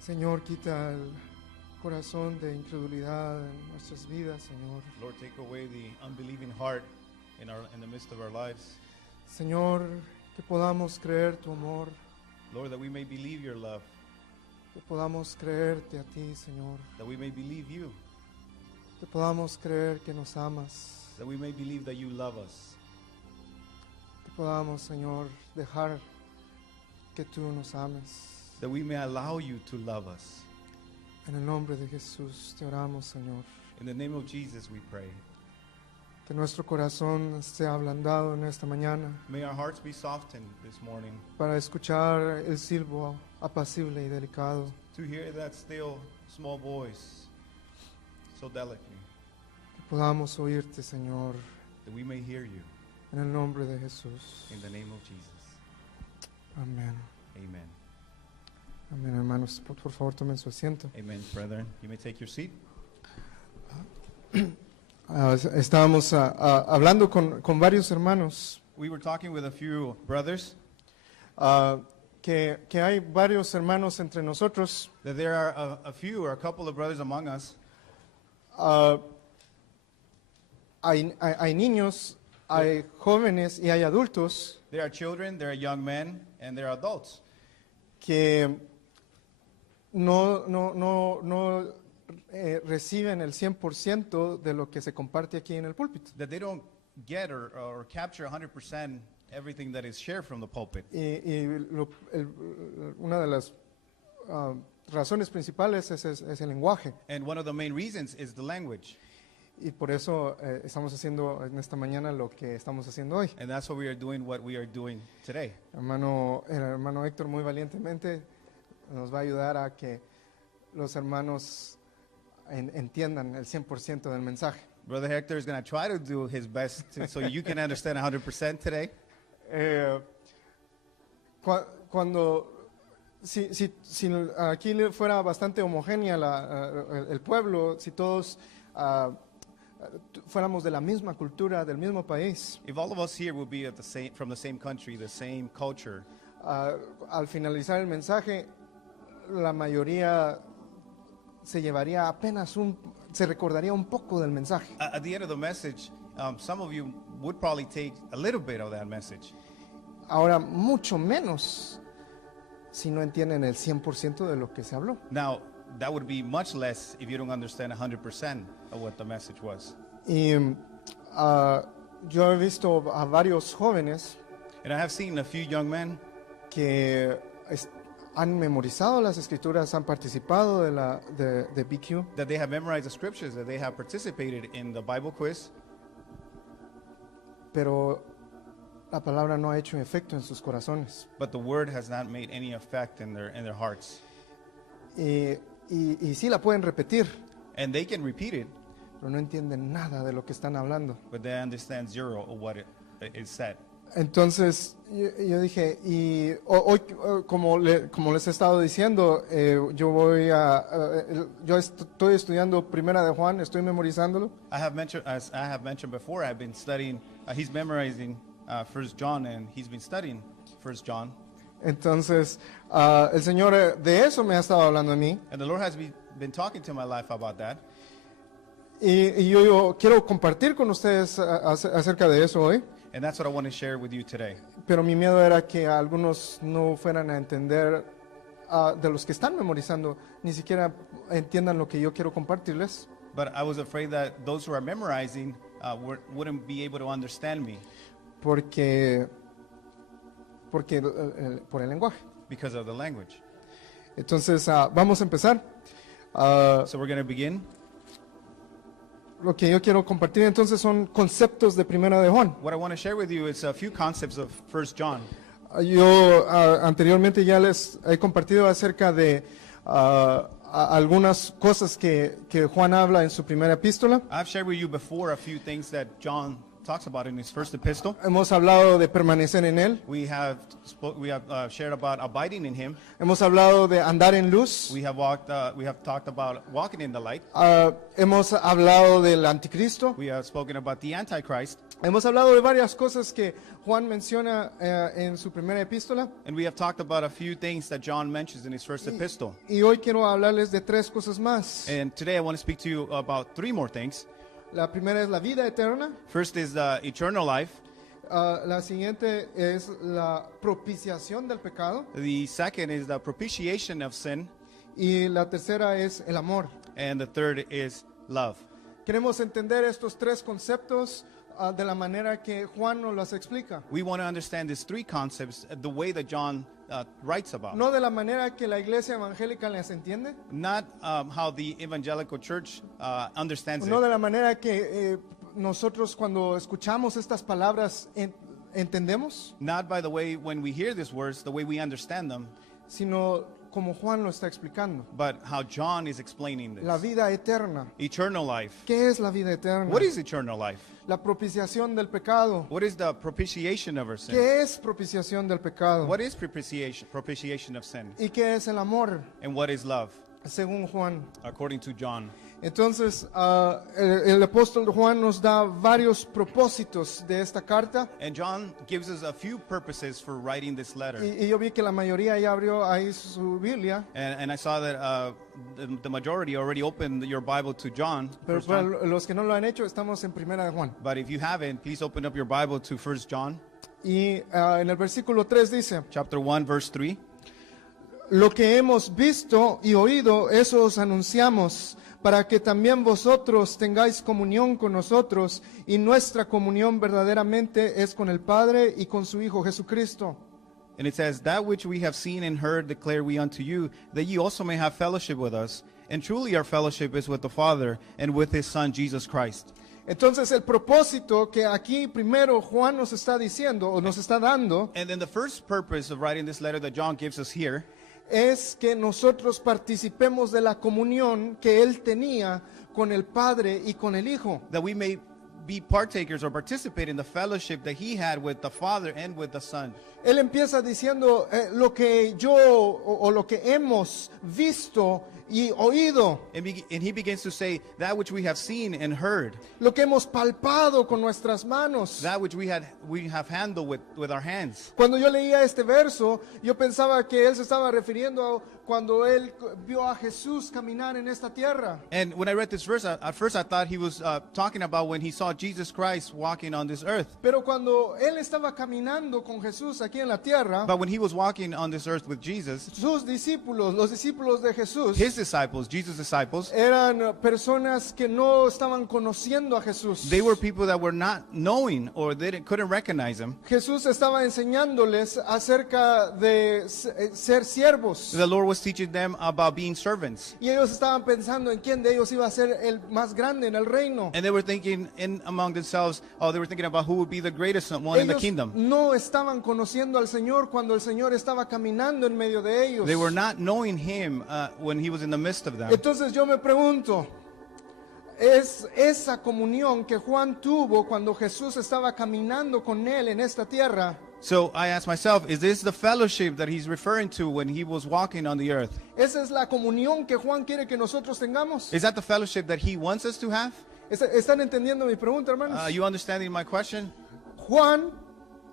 Señor, quita el corazón de incredulidad en nuestras vidas, Señor. Lord, take away the unbelieving heart in the midst of our lives. Señor, que podamos creer tu amor, Lord, that we may believe your love, que podamos creerte a ti, Señor, that we may believe you, que podamos creer que nos amas, that we may believe that you love us, que podamos, Señor, dejar que tú nos ames. that we may allow you to love us. En el nombre de Jesús te oramos, Señor. In the name of Jesus we pray. Que nuestro corazón esté ablandado en esta mañana May our hearts be softened this morning para escuchar el silbo apacible y delicado. to hear that still small voice so delicately, Que podamos oírte, Señor, that we may hear you. en el nombre de Jesús. In the name of Jesus. Amén. Amen. Amén, hermanos. Por favor, tomen su asiento. Amen, brethren. You may take your seat. Estábamos hablando con varios hermanos, We were talking with a few brothers que hay varios hermanos entre nosotros. that there are a few or a couple of brothers among us. Hay niños, hay jóvenes y hay adultos There are children, there are young men, and there are adults que no reciben el 100% de lo que se comparte aquí en el púlpito. that they don't get or capture 100% everything that is shared from the pulpit. Una de las razones principales es el lenguaje. And one of the main reasons is the language. Y por eso estamos haciendo en esta mañana lo que estamos haciendo hoy. And that's why we are doing what we are doing today. El hermano Héctor muy valientemente nos va a ayudar a que los hermanos entiendan el 100% del mensaje. Brother Hector is going to try to do his best so you can understand 100% today. Si aquí fuera bastante homogénea el pueblo, si todos fuéramos de la misma cultura, del mismo país, If all of us here would be from the same country, the same culture, al finalizar el mensaje, la mayoría se llevaría se recordaría un poco del mensaje. at the end of the message, some of you would probably take a little bit of that message. Ahora, mucho menos si no entienden el 100% de lo que se habló. Now, that would be much less if you don't understand 100% of what the message was. Y yo he visto a varios jóvenes And I have seen a few young men que han memorizado las escrituras, han participado de BQ, that they have memorized the scriptures, that they have participated in the Bible quiz, pero la palabra no ha hecho efecto en sus corazones. but the word has not made any effect in their hearts. Y sí la pueden repetir, And they can repeat it, pero no entienden nada de lo que están hablando. but they understand zero of what it is said. Entonces yo dije, y hoy como les he estado diciendo, yo estoy estudiando Primera de Juan, estoy memorizándolo. As I have mentioned before, I've been studying, he's memorizing 1 John, and he's been studying 1 John. Entonces el Señor de eso me ha estado hablando a mí, And the Lord has been talking to my life about that. y yo quiero compartir con ustedes acerca de eso hoy. And that's what I want to share with you today. Pero mi miedo era que algunos no fueran a entender, de los que están memorizando, ni siquiera entiendan lo que yo quiero compartirles, But I was afraid that those who are memorizing wouldn't be able to understand me porque por el lenguaje. because of the language. Entonces, vamos a empezar. So we're going to begin. Lo que yo quiero compartir entonces son conceptos de Primera de Juan. What I want to share with you is a few concepts of 1 John. Yo anteriormente ya les he compartido acerca de algunas cosas que Juan habla en su primera epístola. I've shared with you before a few things that John talks about in his first epistle. Hemos hablado de permanecer en Él. We have shared about abiding in him. Hemos hablado de andar en luz. We have talked about walking in the light. Hemos hablado del anticristo. We have spoken about the Antichrist. Hemos hablado de varias cosas que Juan menciona en su primera epístola. And we have talked about a few things that John mentions in his first epistle. Y hoy quiero hablarles de tres cosas más. And today I want to speak to you about three more things. La primera es la vida eterna. First is the eternal life. La siguiente es la propiciación del pecado. The second is the propitiation of sin. Y la tercera es el amor. And the third is love. Queremos entender estos tres conceptos de la manera que Juan nos las explica. We want to understand these three concepts the way that John writes about. No de la manera que la iglesia evangélica las entiende. Not how the evangelical church understands No it. de la manera que nosotros cuando escuchamos estas palabras entendemos, Not by the way when we hear these words, the way we understand them, sino como Juan lo está explicando. but how John is explaining La this. vida eterna. Eternal life. ¿Qué es la vida eterna? What is eternal life? La propiciación del pecado. What is the propitiation of our sin? ¿Qué es propiciación del pecado? What is propitiation of sin? ¿Y qué es el amor? And what is love, Según Juan. according to John? Entonces, el apóstol Juan nos da varios propósitos de esta carta. And John gives us a few purposes for writing this letter. Y yo vi que la mayoría ya abrió ahí su Biblia. And I saw that the majority already opened your Bible to John. Pero 1 para John. los que no lo han hecho, estamos en Primera de Juan. But if you haven't, please open up your Bible to 1 John, Y en el versículo 3 dice: chapter 1, verse 3. Lo que hemos visto y oído, eso os anunciamos, para que también vosotros tengáis comunión con nosotros, y nuestra comunión verdaderamente es con el Padre y con su Hijo Jesucristo. And it says, that which we have seen and heard declare we unto you, that ye also may have fellowship with us. And truly our fellowship is with the Father and with his Son, Jesus Christ. Entonces el propósito que aquí primero Juan nos está diciendo o nos está dando And then the first purpose of writing this letter that John gives us here es que nosotros participemos de la comunión que él tenía con el Padre y con el Hijo. that we may be partakers or participate in the fellowship that he had with the Father and with the Son. Él empieza diciendo lo que yo o lo que hemos visto y oído, And he begins to say, that which we have seen and heard, lo que hemos palpado con nuestras manos. that which we have handled with our hands. Cuando yo leía este verso, yo pensaba que él se estaba refiriendo a cuando él vio a Jesús caminar en esta tierra. And when I read this verse, at first I thought he was talking about when he saw Jesus Christ walking on this earth. Pero cuando él estaba caminando con Jesús aquí en la tierra, But when he was walking on this earth with Jesus, sus discípulos, los discípulos de Jesús, his disciples, Jesus' disciples, eran personas que no estaban conociendo a Jesús. they were people that were not knowing or couldn't recognize him. Jesús estaba enseñándoles acerca de ser siervos. The Lord was teaching them about being servants. Y ellos estaban pensando en quién de ellos iba a ser el más grande en el reino. And they were thinking among themselves, they were thinking about who would be the greatest one in the Ellos kingdom. no estaban conociendo al Señor cuando el Señor estaba caminando en medio de ellos. They were not knowing him when he was in the midst of them. Entonces yo me pregunto, ¿es esa comunión que Juan tuvo cuando Jesús estaba caminando con él en esta tierra? So I asked myself, is this the fellowship that he's referring to when he was walking on the earth? ¿Esa es la comunión que Juan quiere que nosotros tengamos? Is that the fellowship that he wants us to have? ¿Están entendiendo mi pregunta, hermanos? You understanding my question? Juan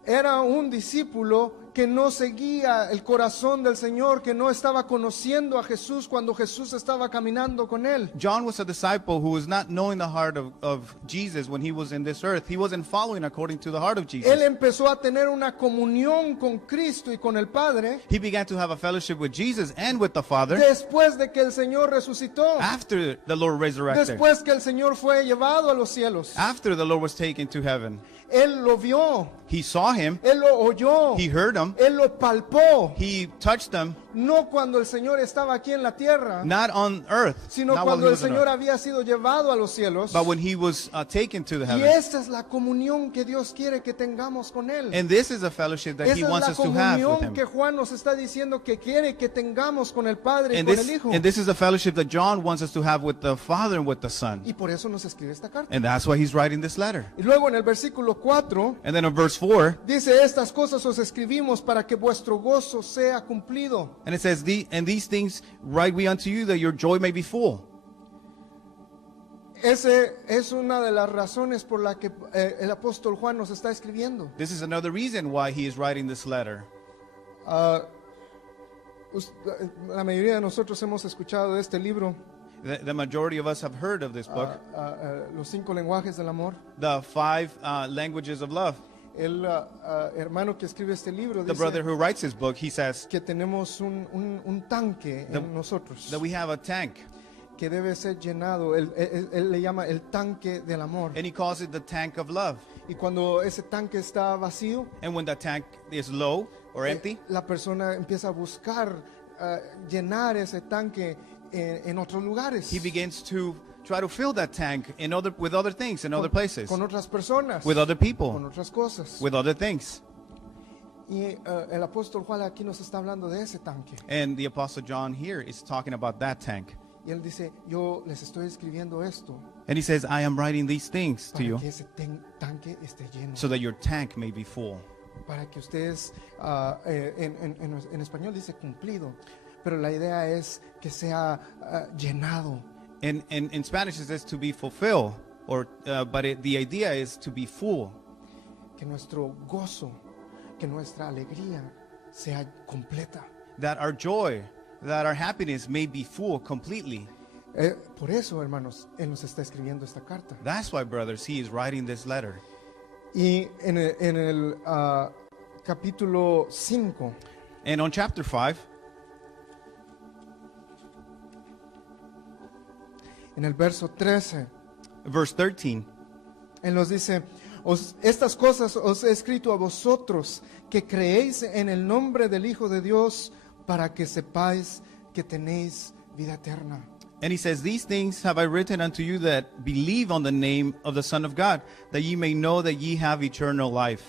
era un discípulo que no seguía el corazón del Señor, que no estaba conociendo a Jesús cuando Jesús estaba caminando con él. John was a disciple who was not knowing the heart of Jesus when he was in this earth. He wasn't following according to the heart of Él Jesus. empezó a tener una comunión con Cristo y con el Padre He began to have a fellowship with Jesus and with the Father después de que el Señor resucitó, after the Lord resurrected, después que el Señor fue llevado a los cielos. after the Lord was taken to heaven. Él lo vio, He saw him, él lo oyó, he heard him, them. Él lo palpó, He touched them, no cuando el Señor estaba aquí en la tierra, not on earth, sino not while he cuando el was on Señor earth, había sido llevado a los cielos. but when he was taken to the Y heavens. esta es la comunión que Dios quiere que tengamos con Él. And this is a fellowship that he Esa es wants la us to have with comunión him. que Juan nos está diciendo que quiere que tengamos con el Padre y And con el Hijo. this is a fellowship that John wants us to have with the Father and with the Son. Y por eso nos escribe esta carta. And that's why he's writing this letter. Y luego en el versículo 4 And then in verse 4, dice, estas cosas os escribimos para que vuestro gozo sea cumplido. and it says, And these things write we unto you, that your joy may be full. Esa es una de las razones por la que el apóstol Juan nos está escribiendo. This is another reason why he is writing this letter. Ah, la mayoría de nosotros hemos escuchado de este libro, The majority of us have heard of this book, Los 5 lenguajes del amor. the 5 languages of love. El hermano que escribe este libro The brother dice who writes this book, he says que tenemos un tanque en nosotros that we have a tank, que debe ser llenado. Él le llama el tanque del amor. and he calls it the tank of love. Y cuando ese tanque está vacío, And when the tank is low or empty, la persona empieza a buscar llenar ese tanque en otros lugares, he begins to try to fill that tank with other things in other places, con otras personas, with other con people, otras cosas. with other things. Y el apóstol Juan aquí nos está hablando de ese tanque. And the Apostle John here is talking about that tank. Y él dice, yo les estoy escribiendo esto And he says, I am writing these things to para you que ese tanque esté lleno. so that your tank may be full. Para que ustedes, en español dice cumplido, pero la idea es que sea llenado. And in Spanish it says to be fulfilled, the idea is to be full. Que nuestro gozo, que nuestra alegría sea completa. That our joy, that our happiness may be full completely. Por eso, hermanos, él nos está escribiendo esta carta. That's why, brothers, he is writing this letter. Y en el capítulo 5, And on chapter 5, en el verso 13, verse 13, él nos dice, estas cosas os he escrito a vosotros que creéis en el nombre del Hijo de Dios para que sepáis que tenéis vida eterna. and he says, These things have I written unto you that believe on the name of the Son of God, that ye may know that ye have eternal life.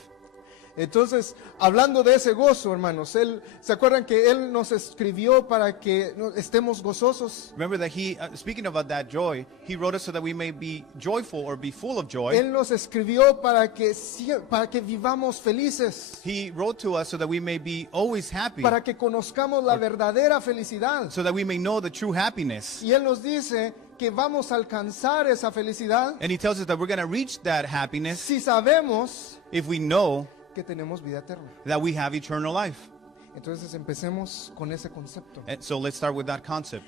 Entonces, hablando de ese gozo, hermanos, ¿se acuerdan que él nos escribió para que estemos gozosos? Remember that he, speaking about that joy, he wrote us so that we may be joyful or be full of joy. Él nos escribió para que vivamos felices, He wrote to us so that we may be always happy, para que conozcamos la verdadera felicidad. so that we may know the true happiness. Y él nos dice que vamos a alcanzar esa felicidad And he tells us that we're going to reach that happiness si sabemos if we know que tenemos vida eterna. that we have eternal life. Entonces empecemos con ese concepto. And so let's start with that concept.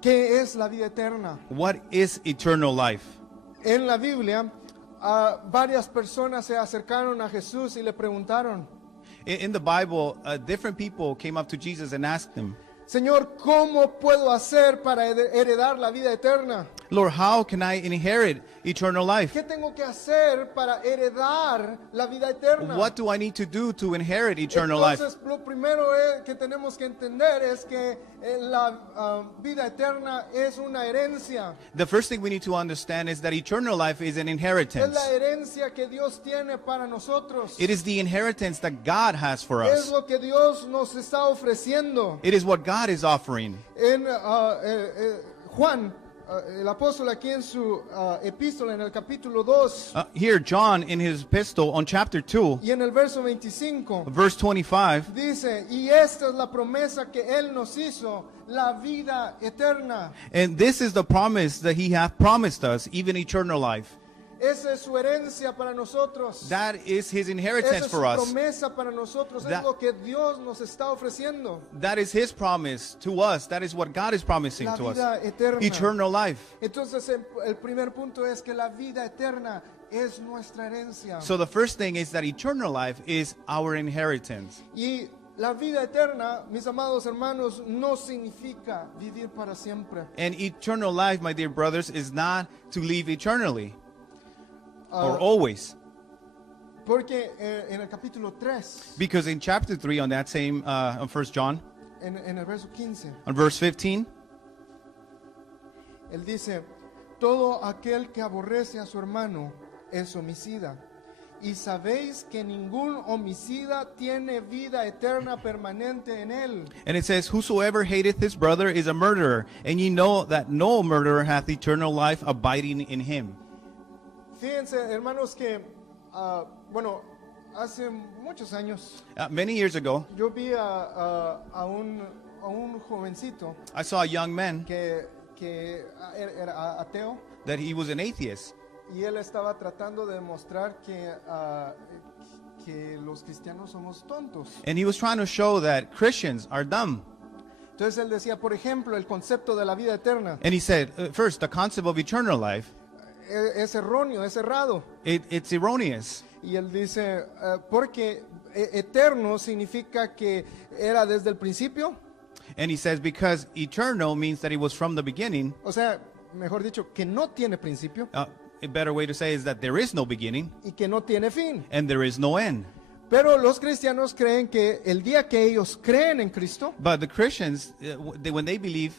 ¿Qué es la vida eterna? What is eternal life? En la Biblia, varias personas se acercaron a Jesús y le preguntaron, In the Bible, different people came up to Jesus and asked him, Señor, ¿cómo puedo hacer para heredar la vida eterna? Lord, how can I inherit eternal life? ¿Qué tengo que hacer para heredar la vida eterna? What do I need to do to inherit eternal life? Entonces, lo primero que tenemos que entender es que la vida eterna es una herencia. The first thing we need to understand is that eternal life is an Es inheritance. la herencia que Dios tiene para nosotros. It is the inheritance that God has for Es us. lo que Dios nos está ofreciendo. It is what God is offering. En Juan, el apóstol aquí en su epístola, en el capítulo 2 Here, John, in his epistle on chapter 2, y en el verso 25, verse 25, dice, y esta es la promesa que Él nos hizo, la vida eterna. and this is the promise that he hath promised us, even eternal life. Esa es su herencia para nosotros. That is his Esa inheritance es su for us. promesa para nosotros. Es That- lo que Dios nos está ofreciendo. That is his promise to us. That is what God is promising La to us. vida eterna. Eternal life. Entonces, el primer punto es que la vida eterna es nuestra herencia. So the first thing is that eternal life is our inheritance. Y la vida eterna, mis amados hermanos, no significa vivir para siempre. And eternal life, my dear brothers, is not to live eternally or Ah, always. Porque en el capítulo 3, Because in chapter 3 on that same, on 1 John, en el verso 15, on verse 15, él dice, todo aquel que aborrece a su hermano es homicida. Y sabéis que ningún homicida tiene vida eterna permanente en él. and it says, whosoever hateth his brother is a murderer, and ye know that no murderer hath eternal life abiding in him. Fíjense, hermanos, que, bueno, hace muchos años Many years ago, yo vi a un jovencito I saw a young man que era ateo that he was an atheist, y él estaba tratando de demostrar que los cristianos somos tontos. and he was trying to show that Christians are dumb. Entonces él decía, por ejemplo, el concepto de la vida eterna And he said, first, the concept of eternal life, es erróneo, es errado. it's erroneous. Y él dice, porque eterno significa que era desde el principio. And he says, because eternal means that it was from the beginning. O sea, mejor dicho, que no tiene principio A better way to say is that there is no beginning y que no tiene fin. and there is no end. Pero los cristianos creen que el día que ellos creen en Cristo, But the Christians, when they believe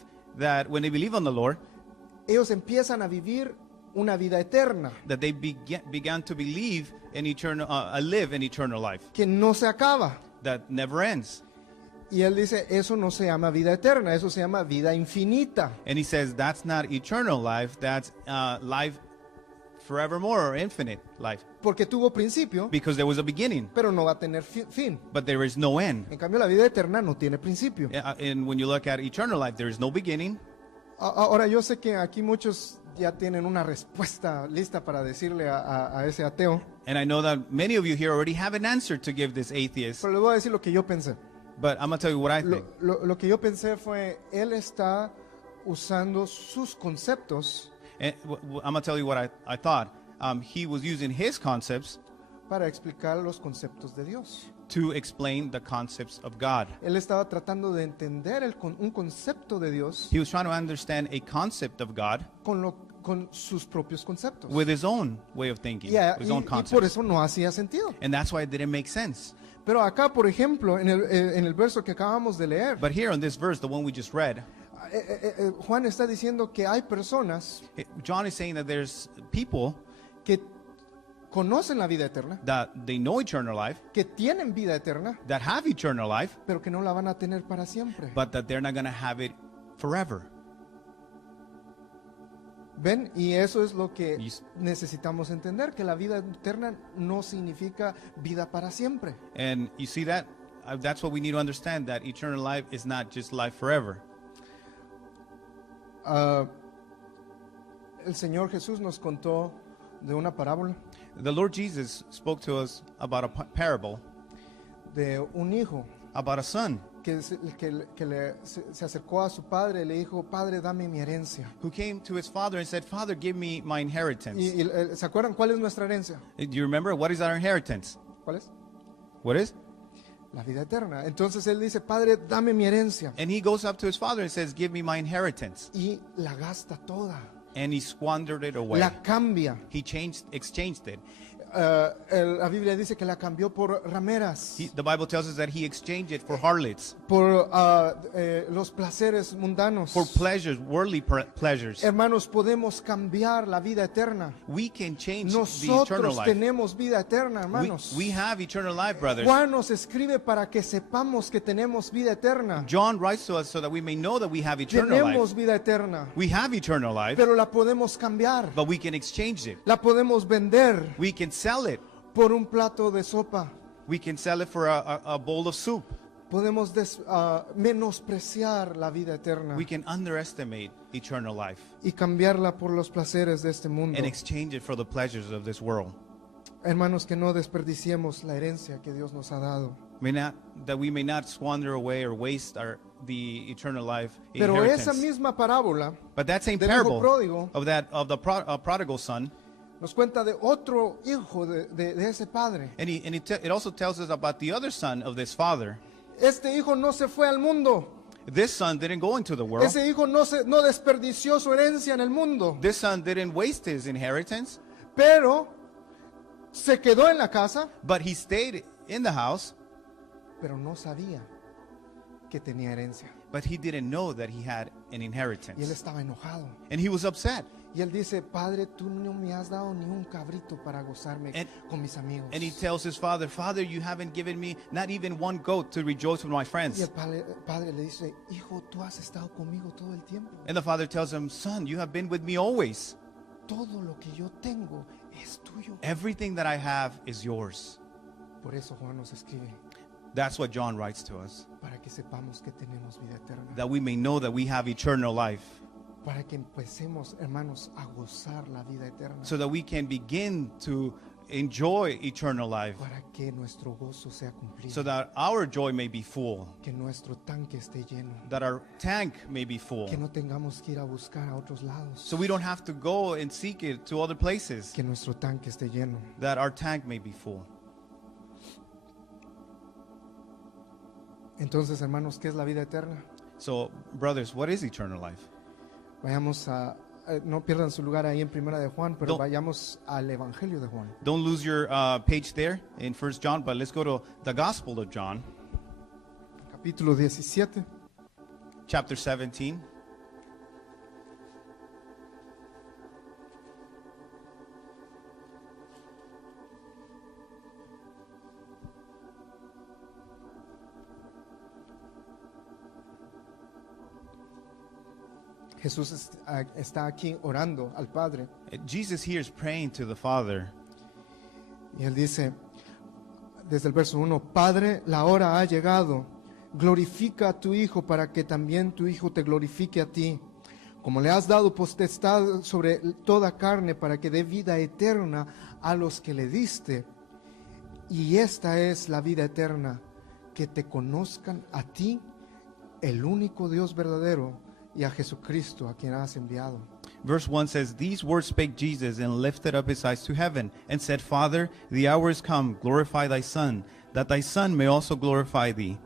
on the Lord, ellos empiezan a vivir una vida eterna that they began to believe in eternal, live in eternal life que no se acaba. that never ends. Y él dice, eso no se llama vida eterna, eso se llama vida infinita. And he says that's not eternal life, that's life forevermore or infinite life. Porque tuvo principio, Because there was a beginning, pero no va a tener fin. but there is no end. En cambio, la vida eterna no tiene principio. And when you look at eternal life, there is no beginning. Ahora, yo sé que aquí muchos ya tienen una respuesta lista para decirle a ese ateo, And I know that many of you here already have an answer to give this atheist. pero les voy a decir lo que yo pensé. But I'm going to tell you what I think. Lo que yo pensé fue, él está usando sus conceptos And I'm going to tell you what I thought. He was using his concepts para explicar los conceptos de Dios. to explain the concepts of God. Él estaba tratando de entender un concepto de Dios He was trying to understand a concept of God con sus propios conceptos. with his own way of thinking, his own Y por concepts. eso no hacía sentido. And that's why it didn't make sense. Pero acá, por ejemplo, en el verso que acabamos de leer, But here on this verse, the one we just read, Juan está diciendo que hay personas John is saying that there's people que conocen la vida eterna, that they know eternal life, que tienen vida eterna, that have eternal life, pero que no la van a tener para siempre. but that they're not going to have it forever. ¿Ven? Y eso es lo que Yes. necesitamos entender, que la vida eterna no significa vida para siempre. And you see that? That's what we need to understand, that eternal life is not just life forever. El Señor Jesús nos contó de una parábola The Lord Jesus spoke to us about a parable de un hijo about a son se acercó a su padre y le dijo, Padre, dame mi herencia. who came to his father and said, Father, give me my inheritance. ¿Se acuerdan cuál es nuestra herencia? Do you remember? What is our inheritance? ¿Cuál es? What is? La vida eterna. Entonces él dice, Padre, dame mi herencia. And he goes up to his father and says, give me my inheritance. Y la gasta toda. And he squandered it away. La cambia. He exchanged it. La Biblia dice que la cambió por rameras, The Bible tells us that he exchanged it for harlots, por los placeres mundanos. for pleasures, worldly pleasures. Hermanos, podemos cambiar la vida eterna. We can change the eternal Nosotros life. tenemos vida eterna, hermanos. We have eternal life, brothers. Juan nos escribe para que sepamos que tenemos vida eterna. John writes to us so that we may know that we have eternal Tenemos life. vida eterna, We have eternal life, pero la podemos cambiar. but we can exchange it. La podemos vender We can sell it. por un plato de sopa. We can sell it for a bowl of soup. Podemos menospreciar la vida eterna We can underestimate eternal life y cambiarla por los placeres de este mundo. and exchange it for the pleasures of this world. Hermanos, que no desperdiciemos la herencia que Dios nos ha dado. That we may not squander away or waste the eternal life Pero esa inheritance. misma parábola But that same del hijo parable pródigo of the prodigal son, nos cuenta de otro hijo de ese padre. and it also tells us about the other son of this father. Este hijo no se fue al mundo. This son didn't go into the world. Ese hijo no desperdició su herencia en el mundo. This son didn't waste his inheritance, Pero se quedó en la casa, but he stayed in the house, pero no sabía que tenía herencia. but he didn't know that he had an Y él inheritance. estaba enojado. And he was upset. Y él dice, Padre, tú no me has dado ni un cabrito para gozarme And- con mis amigos. And he tells his father, Father, you haven't given me not even one goat to rejoice with my Y friends. el padre le dice, hijo, tú has estado conmigo todo el tiempo. And the father tells him, Son, you have been with me always. Todo lo que yo tengo es tuyo. Everything that I have is yours. Por eso Juan nos escribe, That's what John writes to us, para que sepamos que tenemos vida eterna. that we may know that we have eternal life, Para que empecemos, hermanos, a gozar la vida eterna. so that we can begin to enjoy eternal life, Para que nuestro gozo sea cumplido. so that our joy may be full, Que nuestro tanque esté lleno. that our tank may be full, Que no tengamos que ir a buscar a otros lados. so we don't have to go and seek it to other places, Que nuestro tanque esté lleno. that our tank may be full. Entonces, hermanos, ¿qué es la vida eterna? So, brothers, what is eternal life? Vayamos a, no pierdan su lugar ahí en Primera de Juan, pero Don't- vayamos al Evangelio de Juan. Don't lose your page there in 1 John, but let's go to the Gospel of John, Capítulo 17. chapter 17. Jesús está aquí orando al Padre Jesus here is praying to the Father. y él dice, desde el verso 1, Padre, la hora ha llegado, glorifica a tu Hijo para que también tu Hijo te glorifique a ti, como le has dado potestad sobre toda carne para que dé vida eterna a los que le diste. Y esta es la vida eterna, que te conozcan a ti, el único Dios verdadero, y a Jesucristo a quien has enviado. Verse 1 says, These words spake Jesus, and lifted up his eyes to heaven, and said, Father, the hour is come, glorify thy Son, that thy Son may also glorify thee.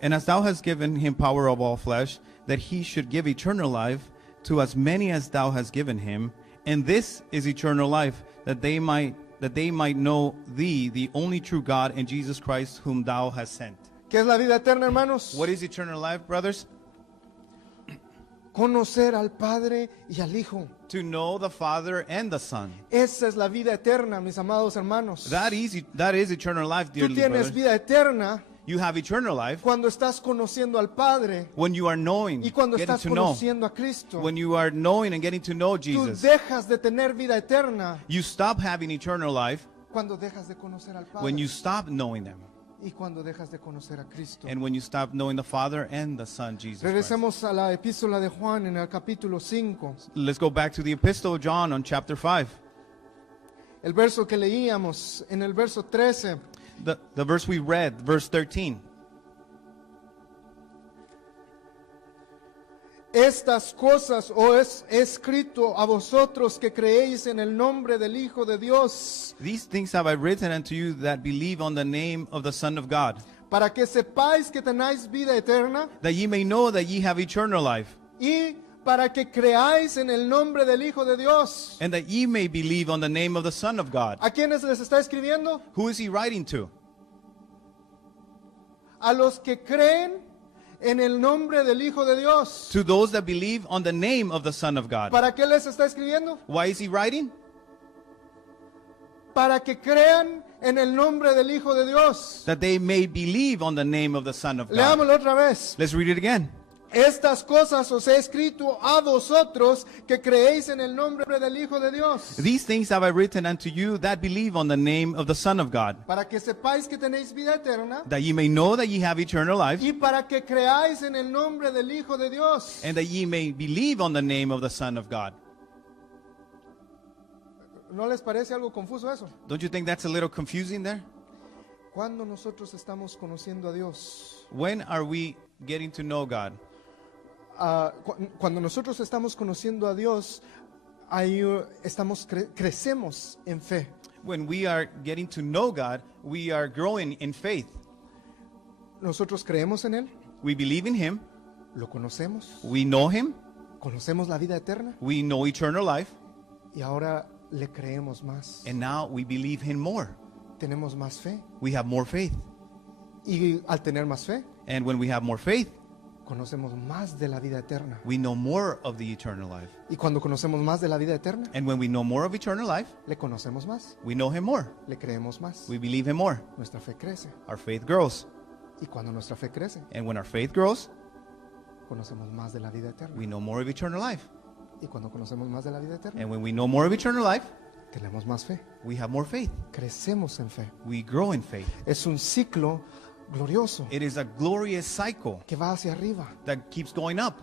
And as thou hast given him power of all flesh, that he should give eternal life to as many as thou hast given him, and this is eternal life, that they might know thee, the only true God, and Jesus Christ, whom thou hast sent. ¿Qué es la vida eterna, hermanos? What is eternal life, brothers? Conocer al Padre y al Hijo. To know the Father and the Son. Esa es la vida eterna, mis amados hermanos. That is eternal life, Tú dearly tienes brothers. vida eterna You have eternal life cuando estás conociendo al Padre when you are knowing, y cuando getting estás to know. conociendo a Cristo. When you are knowing and getting to know Tú Jesus. dejas de tener vida eterna You stop having eternal life cuando dejas de conocer al Padre when you stop knowing them. y cuando dejas de conocer a Cristo. And when you stop knowing the Father and the Son, Jesus Christ. Regresemos a la epístola de Juan en el capítulo 5. Let's go back to the Epistle of John on chapter 5. El verso que leíamos en el verso 13. The verse we read, verse 13. Estas cosas os he escrito a vosotros que creéis en el nombre del Hijo de Dios, These things have I written unto you that believe on the name of the Son of God, para que sepáis que tenéis vida eterna that ye may know that ye have eternal life, y para que creáis en el nombre del Hijo de Dios. and that ye may believe on the name of the Son of God. ¿A quiénes les está escribiendo? Who is he writing to? A los que creen en el nombre del Hijo de Dios. To those that believe on the name of the Son of God. ¿Para qué les está escribiendo? Why is he writing? Para que crean en el nombre del Hijo de Dios. That they may believe on the name of the Son of God. Leámoslo otra vez. Let's read it again. Estas cosas os he escrito a vosotros que creéis en el nombre del Hijo de Dios, These things have I written unto you that believe on the name of the Son of God, para que sepáis que tenéis vida eterna that ye may know that ye have eternal life, y para que creáis en el nombre del Hijo de Dios. and that ye may believe on the name of the Son of God. ¿No les parece algo confuso eso? Don't you think that's a little confusing there? Cuando nosotros estamos conociendo a Dios, When are we getting to know God? cuando nosotros estamos conociendo a Dios, ahí crecemos en fe. When we are getting to know God, we are growing in faith. Nosotros creemos en Él, We believe in Him, lo conocemos, we know Him, conocemos la vida eterna we know eternal life, y ahora le creemos más, And now we believe him more. tenemos más fe. We have more faith. Y al tener más fe, And when we have more faith, conocemos más de la vida eterna. we know more of the eternal life. Y cuando conocemos más de la vida eterna, And when we know more of eternal life, le conocemos más, we know him more. le creemos más. We believe him more. Nuestra fe crece. Our faith grows. Y cuando nuestra fe crece, And when our faith grows, conocemos más de la vida eterna. we know more of eternal life. Y cuando conocemos más de la vida eterna, And when we know more of eternal life, tenemos más fe. we have more faith. Crecemos en fe. We grow in faith. Es un ciclo glorioso It is a glorious cycle que va hacia arriba. that keeps going up.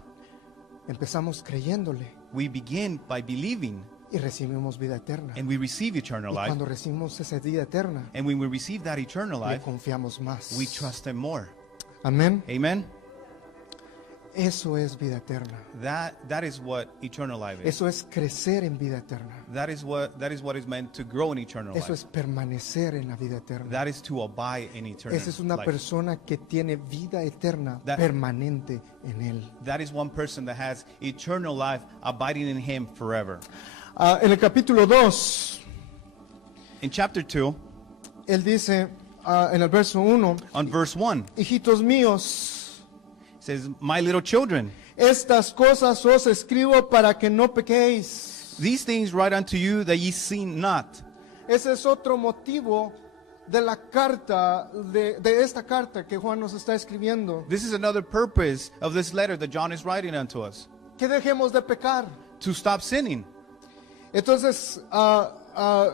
Empezamos creyéndole We begin by believing y recibimos vida eterna. and we receive eternal Y life. cuando recibimos esa vida eterna, And when we receive that eternal le life, confiamos más. we trust him more. Amén. Amen? Eso es vida eterna. That is what eternal life is. Eso es crecer en vida eterna. That is what is meant to grow in eternal Eso life. es permanecer en la vida eterna. That is to abide in eternal Esa es una life. persona que tiene vida eterna That- permanente en él. That is one person that has eternal life abiding in him forever. En el capítulo 2, In chapter 2, él dice en el verso 1, on verse 1, hijitos míos, it says, "My little children, estas cosas os escribo para que no pequéis. these things write unto you that ye sin not." Ese es otro motivo de la carta, de esta carta que Juan nos está escribiendo. This is another purpose of this letter that John is writing unto us, Que dejemos de pecar. to stop sinning. Entonces,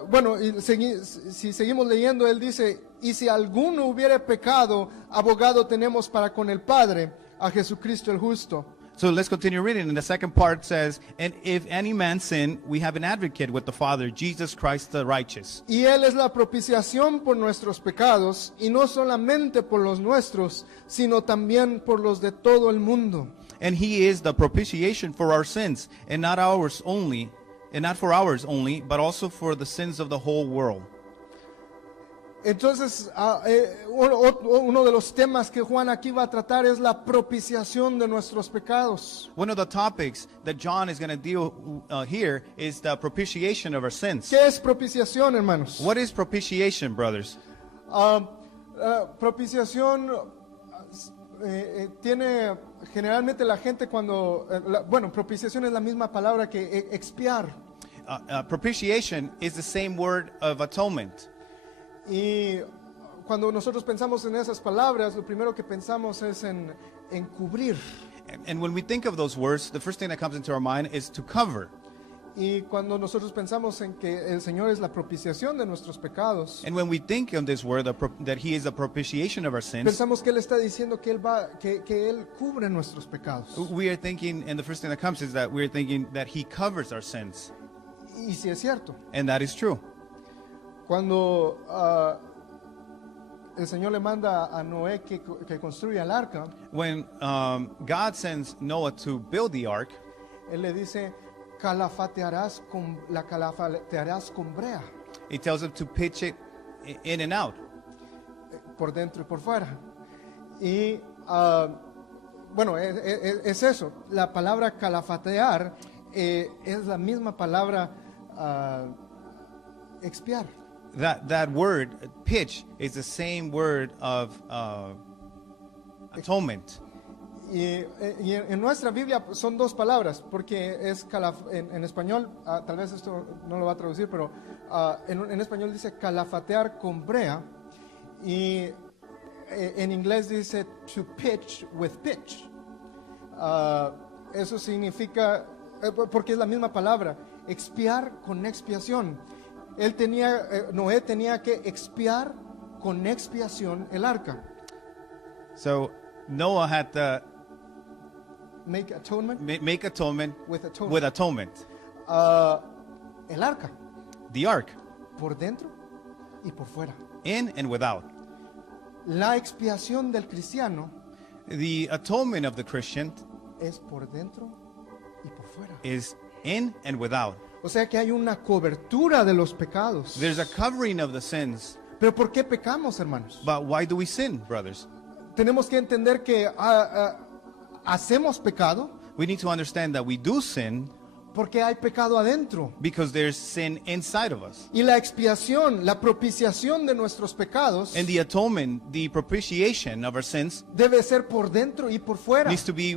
bueno, y si seguimos leyendo, él dice, y si alguno hubiere pecado, abogado tenemos para con el Padre, a Jesucristo el justo. So let's continue reading. And the second part says, "And if any man sin, we have an advocate with the Father, Jesus Christ the righteous. Y él es la propiciación por nuestros pecados, y no solamente por los nuestros, sino también por los de todo el mundo. And he is the propitiation for our sins, and not ours only, and not for ours only, but also for the sins of the whole world." Entonces, uno de los temas que Juan aquí va a tratar es la propiciación de nuestros pecados. One of the topics that John is going to deal here is the propitiation of our sins. ¿Qué es propiciación, hermanos? What is propitiation, brothers? Propiciación tiene generalmente la gente cuando, bueno, propiciación es la misma palabra que expiar. Propitiation is the same word of atonement. Y cuando nosotros pensamos en esas palabras, lo primero que pensamos es en cubrir. And when we think of those words, the first thing that comes into our mind is to cover. Y cuando nosotros pensamos en que el Señor es la propiciación de nuestros pecados, And when we think of this word, that he is the propitiation of our sins, pensamos que Él está diciendo que Él cubre nuestros pecados. we are thinking, and the first thing that comes is that we're thinking that he covers our sins. Y si es cierto, And that is true. cuando el Señor le manda a Noé que construya el arca, When God sends Noah to build the ark, Él le dice, la calafatearás con brea, he tells him to pitch it in and out. por dentro y por fuera. Y bueno, es eso. La palabra calafatear es la misma palabra expiar. That word, pitch, is the same word of atonement. Y en nuestra Biblia son dos palabras, porque es en español, tal vez esto no lo va a traducir, pero en español dice calafatear con brea, y en inglés dice to pitch with pitch. Eso significa, porque es la misma palabra, expiar con expiación. Noé tenía que expiar con expiación el arca. So Noah had to Make atonement make atonement with atonement. with atonement. El arca, The ark, por dentro y por fuera. in and without. La expiación del cristiano The atonement of the Christian es por dentro y por fuera. is in and without. O sea que hay una cobertura de los pecados. There's a covering of the sins. Pero ¿por qué pecamos, hermanos? But why do we sin, brothers? Tenemos que entender que hacemos pecado We need to understand that we do sin Porque hay pecado adentro. because there's sin inside of us. Y la expiación, la propiciación de nuestros pecados And the atonement, the propitiation of our sins, debe ser por dentro y por fuera. needs to be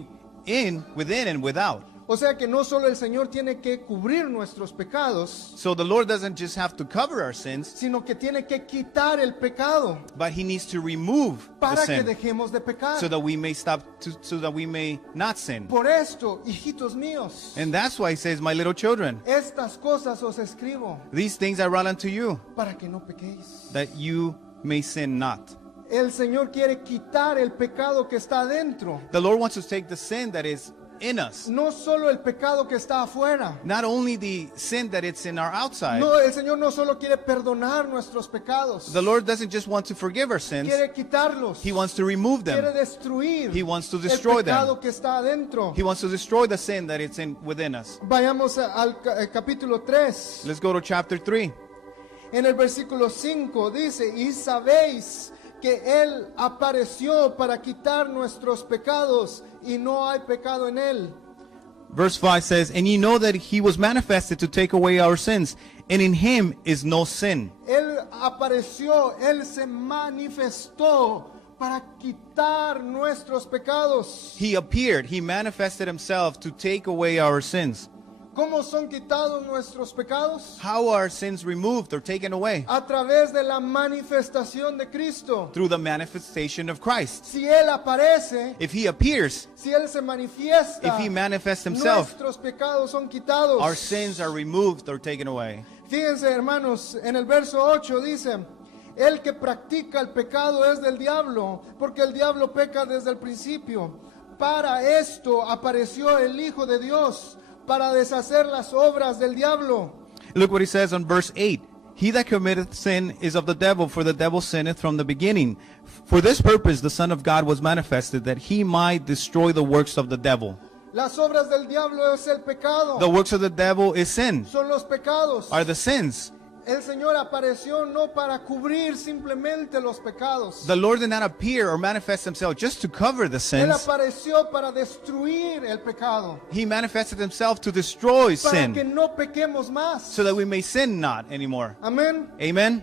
within and without. O sea que no solo el Señor tiene que cubrir nuestros pecados, So the Lord doesn't just have to cover our sins, sino que tiene que quitar el pecado but He needs to remove the para que sin dejemos de pecar. so that we may so that we may not sin. Por esto, hijitos míos, And that's why He says, my little children, estas cosas os escribo these things I write unto you, para que no pequéis. that you may sin not. El Señor quiere quitar el pecado que está adentro, The Lord wants to take the sin that is in us, no solo el pecado que está afuera. not only the sin that it's in our outside. No, el Señor no solo quiere perdonar nuestros pecados, The Lord doesn't just want to forgive our sins, quiere quitarlos, He wants to remove quiere them. destruir He wants to el destroy them. pecado que está adentro. He wants to destroy the sin that it's within us. Vayamos al capítulo 3. Let's go to chapter 3. En el versículo 5 dice, y sabéis que Él apareció para quitar nuestros pecados y no hay pecado en Él. Verse 5 says, and ye know that He was manifested to take away our sins, and in Him is no sin. Él apareció, Él se manifestó para quitar nuestros pecados. He appeared, He manifested Himself to take away our sins. ¿Cómo son quitados nuestros pecados? How are sins removed or taken away? A través de la manifestación de Cristo. Through the manifestation of Christ. Si Él aparece, If He appears, si Él se manifiesta, if He manifests Himself, nuestros pecados son quitados. our sins are removed or taken away. Fíjense, hermanos, en el verso 8 dice, el que practica el pecado es del diablo, porque el diablo peca desde el principio. Para esto apareció el Hijo de Dios, para deshacer las obras del diablo. Look what He says on verse 8. He that committeth sin is of the devil, for the devil sinneth from the beginning. For this purpose the Son of God was manifested, that He might destroy the works of the devil. Las obras del diablo es el pecado. The works of the devil is sin, Son los pecados. are the sins. El Señor apareció no para cubrir simplemente los pecados. The Lord did not appear or manifest Himself just to cover the Él sins. apareció para destruir el pecado. He manifested Himself to destroy Para que sin, no pequemos más. so that we may sin not anymore. Amén. Amen?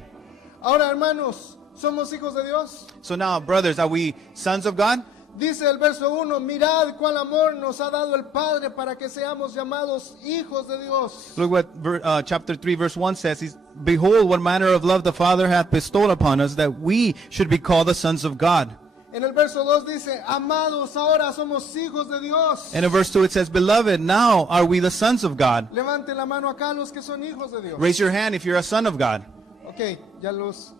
Ahora, hermanos, ¿somos hijos de Dios? So now, brothers, are we sons of God? Dice el verso 1, mirad cuál amor nos ha dado el Padre para que seamos llamados hijos de Dios. Look what chapter 3 verse 1 says. Behold, what manner of love the Father hath bestowed upon us, that we should be called the sons of God. En el verso 2 dice, amados, ahora somos hijos de Dios. And in verse 2 it says, Beloved, now are we the sons of God. Levante la mano acá los que son hijos de Dios. Raise your hand if you're a son of God. Ok, ya los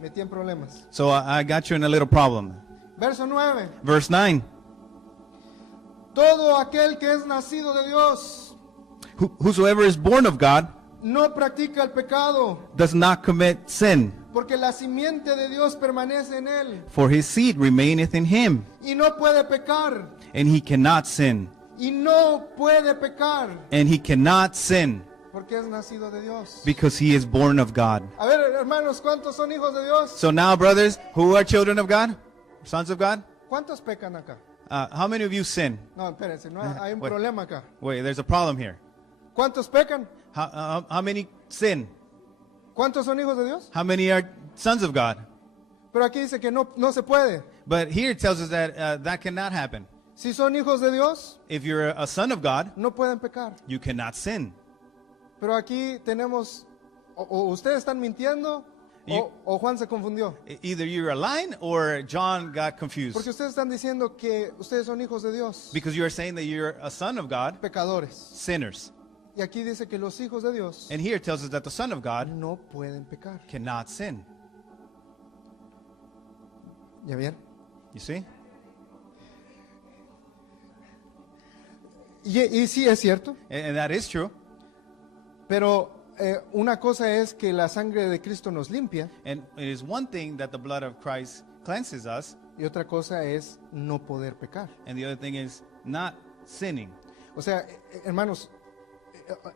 metí en problemas. So I got you in a little problem. Verso 9. Verse 9. Todo aquel que es nacido de Dios Whosoever is born of God no practica el pecado, does not commit sin, porque la simiente de Dios permanece en él for his seed remaineth in him, y no puede pecar, and he cannot sin. y no puede pecar, And he cannot sin, porque es nacido de Dios. because he is born of God. A ver, hermanos, ¿cuántos son hijos de Dios? So now, brothers, who are children of God? Sons of God? ¿Cuántos pecan acá? How many of you sin? No, espérense, no hay un Wait. problema acá. Wait, there's a problem here. ¿Cuántos pecan? How many sin? ¿Cuántos son hijos de Dios? How many are sons of God? Pero aquí dice que no se puede. But here it tells us that that cannot happen. Si son hijos de Dios, If you're a son of God, no pueden pecar. you cannot sin. Pero aquí tenemos, o ustedes están mintiendo, o Juan se confundió. Either you're lying or John got confused. Porque ustedes están diciendo que ustedes son hijos de Dios, Because you're saying that you're a son of God, pecadores. sinners. Y aquí dice que los hijos de Dios And here it tells us that the son of God no pueden pecar. cannot sin. ¿Ya bien? You see? Y sí es cierto, And that is true. pero una cosa es que la sangre de Cristo nos limpia And it is one thing that the blood of Christ cleanses us, y otra cosa es no poder pecar. and the other thing is not sinning. O sea, hermanos,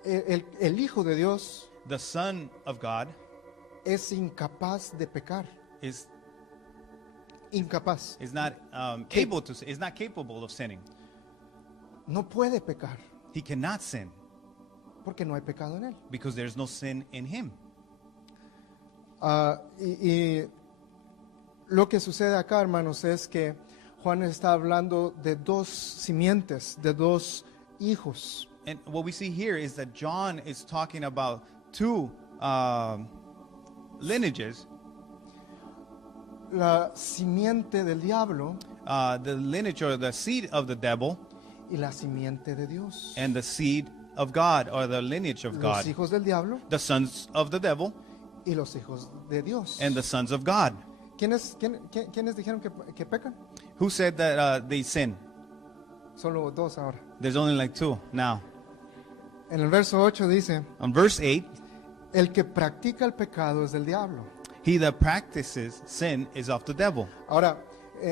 el Hijo de Dios The Son of God es incapaz de pecar. is Incapaz. not is not capable of sinning. No puede pecar. He cannot sin. porque no hay pecado en él. because there's no sin in him. Y lo que sucede acá, hermanos, es que Juan está hablando de dos simientes, de dos hijos. And what we see here is that John is talking about two lineages, La simiente del diablo the lineage or the seed of the devil y la simiente de Dios. and the seed of God, or the lineage of Los God. hijos del diablo The sons of the devil y los hijos de Dios. and the sons of God. ¿Quiénes dijeron que pecan? Who said that they sin? Solo dos ahora. There's only like two now. En el verso 8 dice, On verse 8, el que practica el pecado es del diablo. he that practices sin is of the devil. Ahora,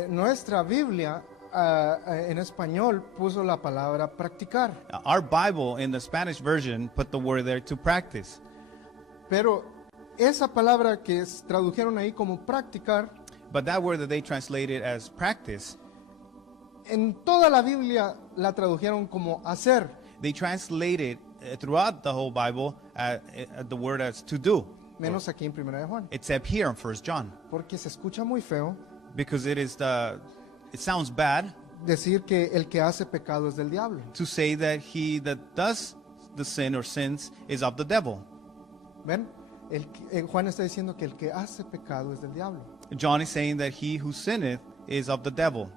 nuestra Biblia en español puso la palabra practicar, Our Bible in the Spanish version put the word there to practice. pero esa palabra que tradujeron ahí como practicar, But that word that they translated as practice, en toda la Biblia la tradujeron como hacer. they translated throughout the whole Bible the word as to do. Menos aquí en Primera de Juan, Except here in 1 John. porque se escucha muy feo Because it sounds bad decir que el que hace pecado es del diablo. to say that he that does the sin or sins is of the devil. ¿Ven? Juan está diciendo que el que hace pecado es del diablo. John is saying that he who sinneth is of the devil.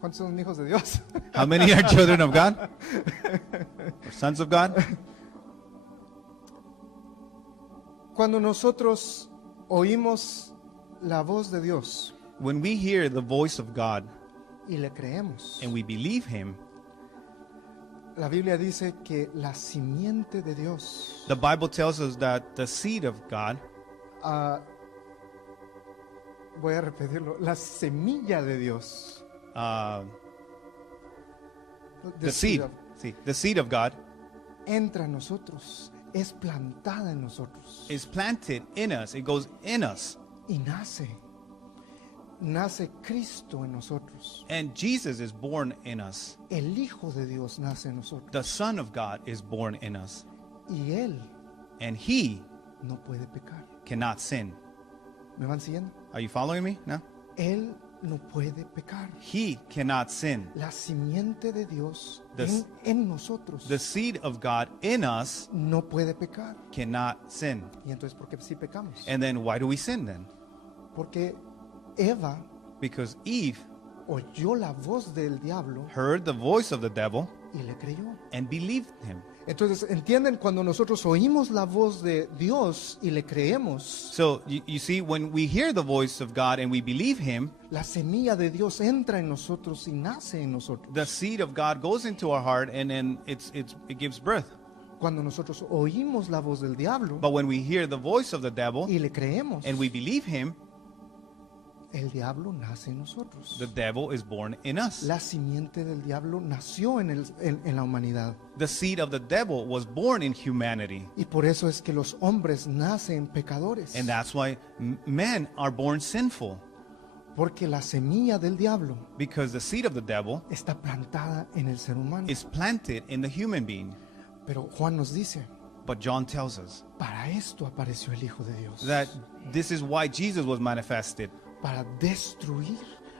¿Cuántos son hijos de Dios? How many are children of God? Or sons of God? Cuando nosotros oímos la voz de Dios When we hear the voice of God y le creemos, and we believe him, la Biblia dice que la simiente de Dios, the Bible tells us that the seed of God, voy a repetirlo, la semilla de Dios, the seed of God entra en nosotros, es plantada en nosotros is planted in us. It goes in us. y nace Cristo en nosotros. And Jesus is born in us. El Hijo de Dios nace en nosotros The Son of God is born in us. y Él And he no puede pecar. cannot sin. ¿Me van siguiendo? Are you following me? No? Él no puede pecar. He cannot sin. La simiente de Dios The- en nosotros The seed of God in us no puede pecar. cannot sin. ¿Y entonces por qué sí pecamos? And then why do we sin then? Porque Eva Because Eve oyó la voz del diablo heard the voice of the devil y le creyó. and believed him. Entonces, ¿entienden? Cuando nosotros oímos la voz de Dios y le creemos, So you see, when we hear the voice of God and we believe him, la semilla de Dios entra en nosotros y nace en nosotros. the seed of God goes into our heart and then it gives birth. Cuando nosotros oímos la voz del diablo But when we hear the voice of the devil y le creemos, and we believe him, el diablo nace en nosotros. the devil is born in us. La simiente del diablo nació en la humanidad. The seed of the devil was born in humanity. Y por eso es que los hombres nacen pecadores. And that's why men are born sinful. Porque la semilla del diablo Because the seed of the devil está plantada en el ser humano. is planted in the human being. Pero Juan nos dice, But John tells us para esto apareció el Hijo de Dios. that this is why Jesus was manifested, Para destruir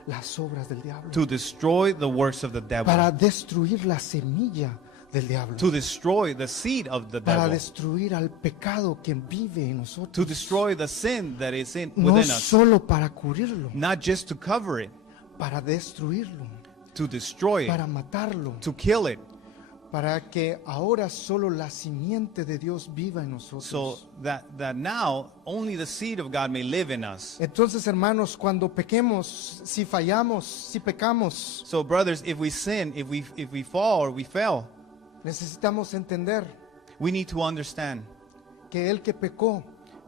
las obras del diablo. to destroy the works of the Para devil, destruir la semilla del diablo. to destroy the seed of the Para devil, destruir al pecado que vive en to nosotros. destroy the sin that is No within us, solo para cubrirlo, not just to cover it, para destruirlo, to destroy it, para matarlo, to kill it, para que ahora solo la simiente de Dios viva en nosotros. so that now only the seed of God may live in us. Entonces, hermanos, cuando pequemos, si fallamos, si pecamos, So brothers, if we sin, if we fall or we fail, necesitamos entender we need to understand que el que pecó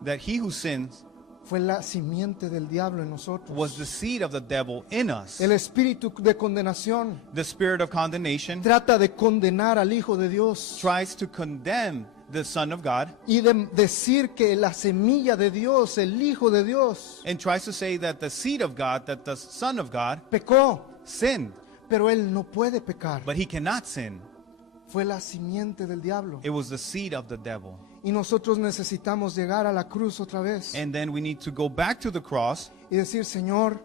that he who sins fue la simiente del diablo en was nosotros. the seed of the devil in us. El espíritu de condenación The spirit of condemnation trata de condenar al Hijo de Dios tries to condemn the Son of God y de decir que la semilla de Dios, el Hijo de Dios, and tries to say that the seed of God, that the Son of God, pecó, sinned, pero él no puede pecar. but he cannot sin. fue la simiente del diablo. It was the seed of the devil. Y nosotros necesitamos llegar a la cruz otra vez And then we need to go back to the cross, y decir, Señor,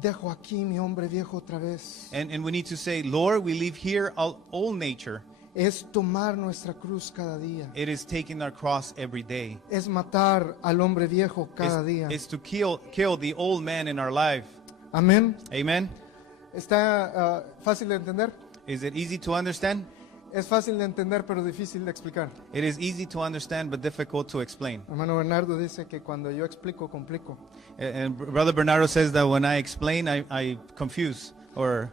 dejo aquí mi hombre viejo otra vez. and we need to say, Lord, we leave here our old nature. Es tomar nuestra cruz cada día. It is taking our cross every day. Es matar al hombre viejo cada día. It's to kill the old man in our life. Amén. Amen? ¿Está fácil de entender? Is it easy to understand? Es fácil de entender, pero difícil de explicar. It is easy to understand, but difficult to explain. Hermano Bernardo dice que cuando yo explico, complico. And Brother Bernardo says that when I explain, I confuse or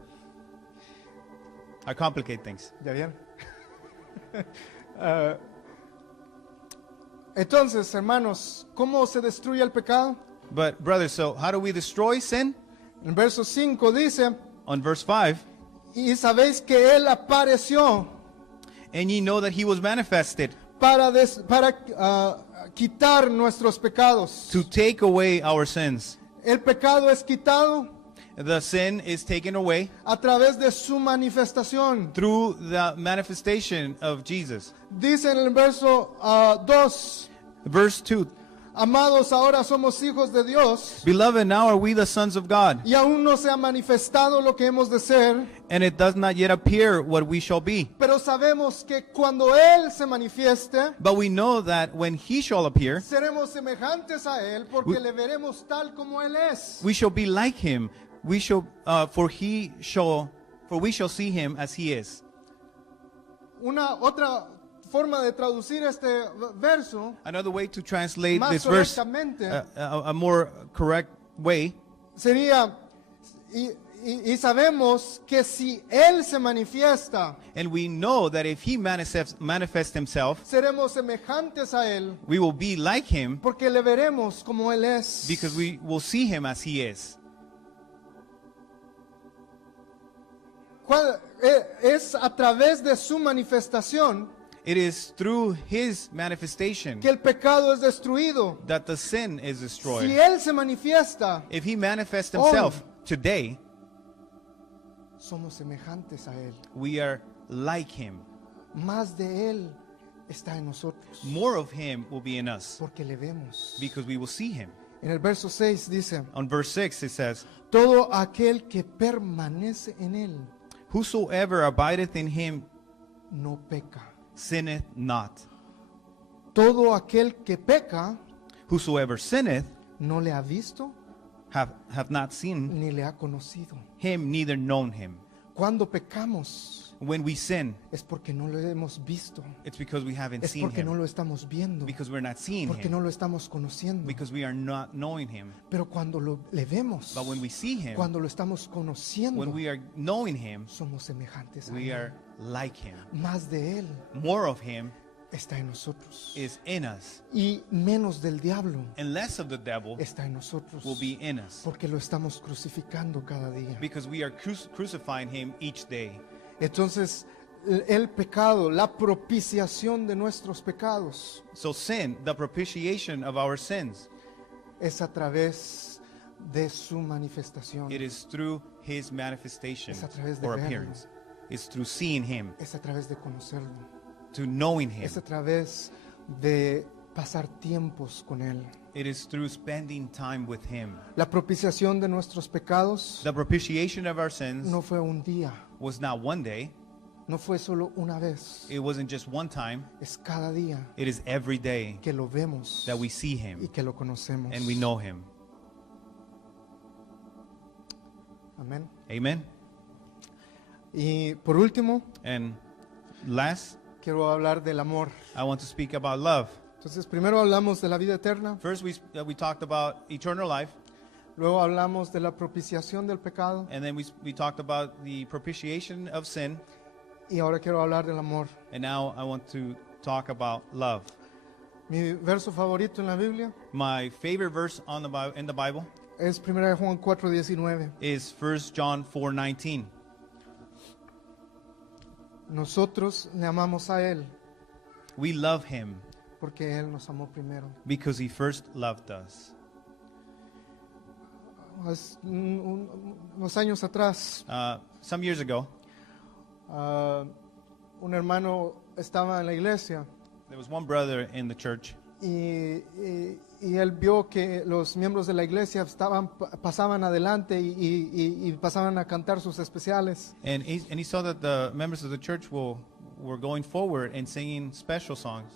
I complicate things. ¿Ya bien? Entonces, hermanos, ¿cómo se destruye el pecado? But brothers, so how do we destroy sin? En verso 5 dice, On verse 5, y sabéis que Él apareció and ye know that he was manifested para quitar nuestros pecados. to take away our sins. El pecado es quitado The sin is taken away a través de su manifestación. through the manifestation of Jesus. Dice en el verso 2, Verse 2, amados, ahora somos hijos de Dios Beloved, now are we the sons of God, y aún no se ha manifestado lo que hemos de ser, and it does not yet appear what we shall be. pero sabemos que cuando Él se manifieste, But we know that when he shall appear, seremos semejantes a Él porque We- le veremos tal como Él es. we shall be like him. We shall, for we shall see him as he is. Una otra forma de traducir este verso Another way to translate más this verse, correctamente a more correct way, sería, y sabemos que si Él se manifiesta, and we know that if he manifests himself, seremos semejantes a Él we will be like him porque le veremos como Él es. because we will see him as he is. Es a través de su manifestación It is through his manifestation que el pecado es destruido. that the sin is Si destroyed. Él se manifiesta, If he manifests himself today, somos semejantes a Él. we are like him. Más de Él está en nosotros More of him will be in us porque le vemos. because we will see him. En el verso 6 dice, On verse 6 it says, todo aquel que permanece en Él Whosoever abideth in him no peca. sinneth not. Todo aquel que peca Whosoever sinneth no le ha visto have not seen ni le ha conocido. him, neither known him. Cuando pecamos When we sin, es porque no lo hemos visto. it's because we haven't Es seen porque no him. lo estamos viendo. Because we're not seeing Porque him. no lo estamos conociendo. Because we are not knowing him. Pero cuando le vemos, But when we see him, cuando lo estamos conociendo, when we are knowing him, somos semejantes a we Él. are like him. Más de Él More of him está en nosotros. is in us, Y menos del diablo and less of the devil está en nosotros. will be in us. Porque lo estamos crucificando cada día. Because we are crucifying him each day. Entonces, el pecado, la propiciación de nuestros pecados So sin, the propitiation of our sins, es a través de su manifestación. it is through his manifestation Es a través de or verlo. appearance. It's through seeing him, Es a través de conocerlo. to knowing him. Es a través de pasar tiempos con Él. It is through spending time with him. La propiciación de nuestros pecados The propitiation of our sins no fue un día, was not one day. no fue solo una vez. It wasn't just one time. Es cada día It is every day que lo vemos that we see y him que lo conocemos. and we know him. Amén. Amen. Y por último, And last, quiero hablar del amor. I want to speak about love. Entonces, primero hablamos de la vida eterna, First, we talked about eternal life, luego hablamos de la propiciación del pecado and then we talked about the propitiation of sin, y ahora quiero hablar del amor. and now I want to talk about love. Mi verso favorito en la Biblia My favorite verse in the Bible es 1 Juan 4:19. is 1 John 4:19. Nosotros le amamos a Él We love him porque Él nos amó primero. because he first loved us. Unos años atrás, Some years ago, ah, un hermano estaba en la iglesia There was one brother in the church, y él vio que los miembros de la iglesia pasaban adelante y pasaban a cantar sus especiales. and he saw that the members of the church were going forward and singing special songs.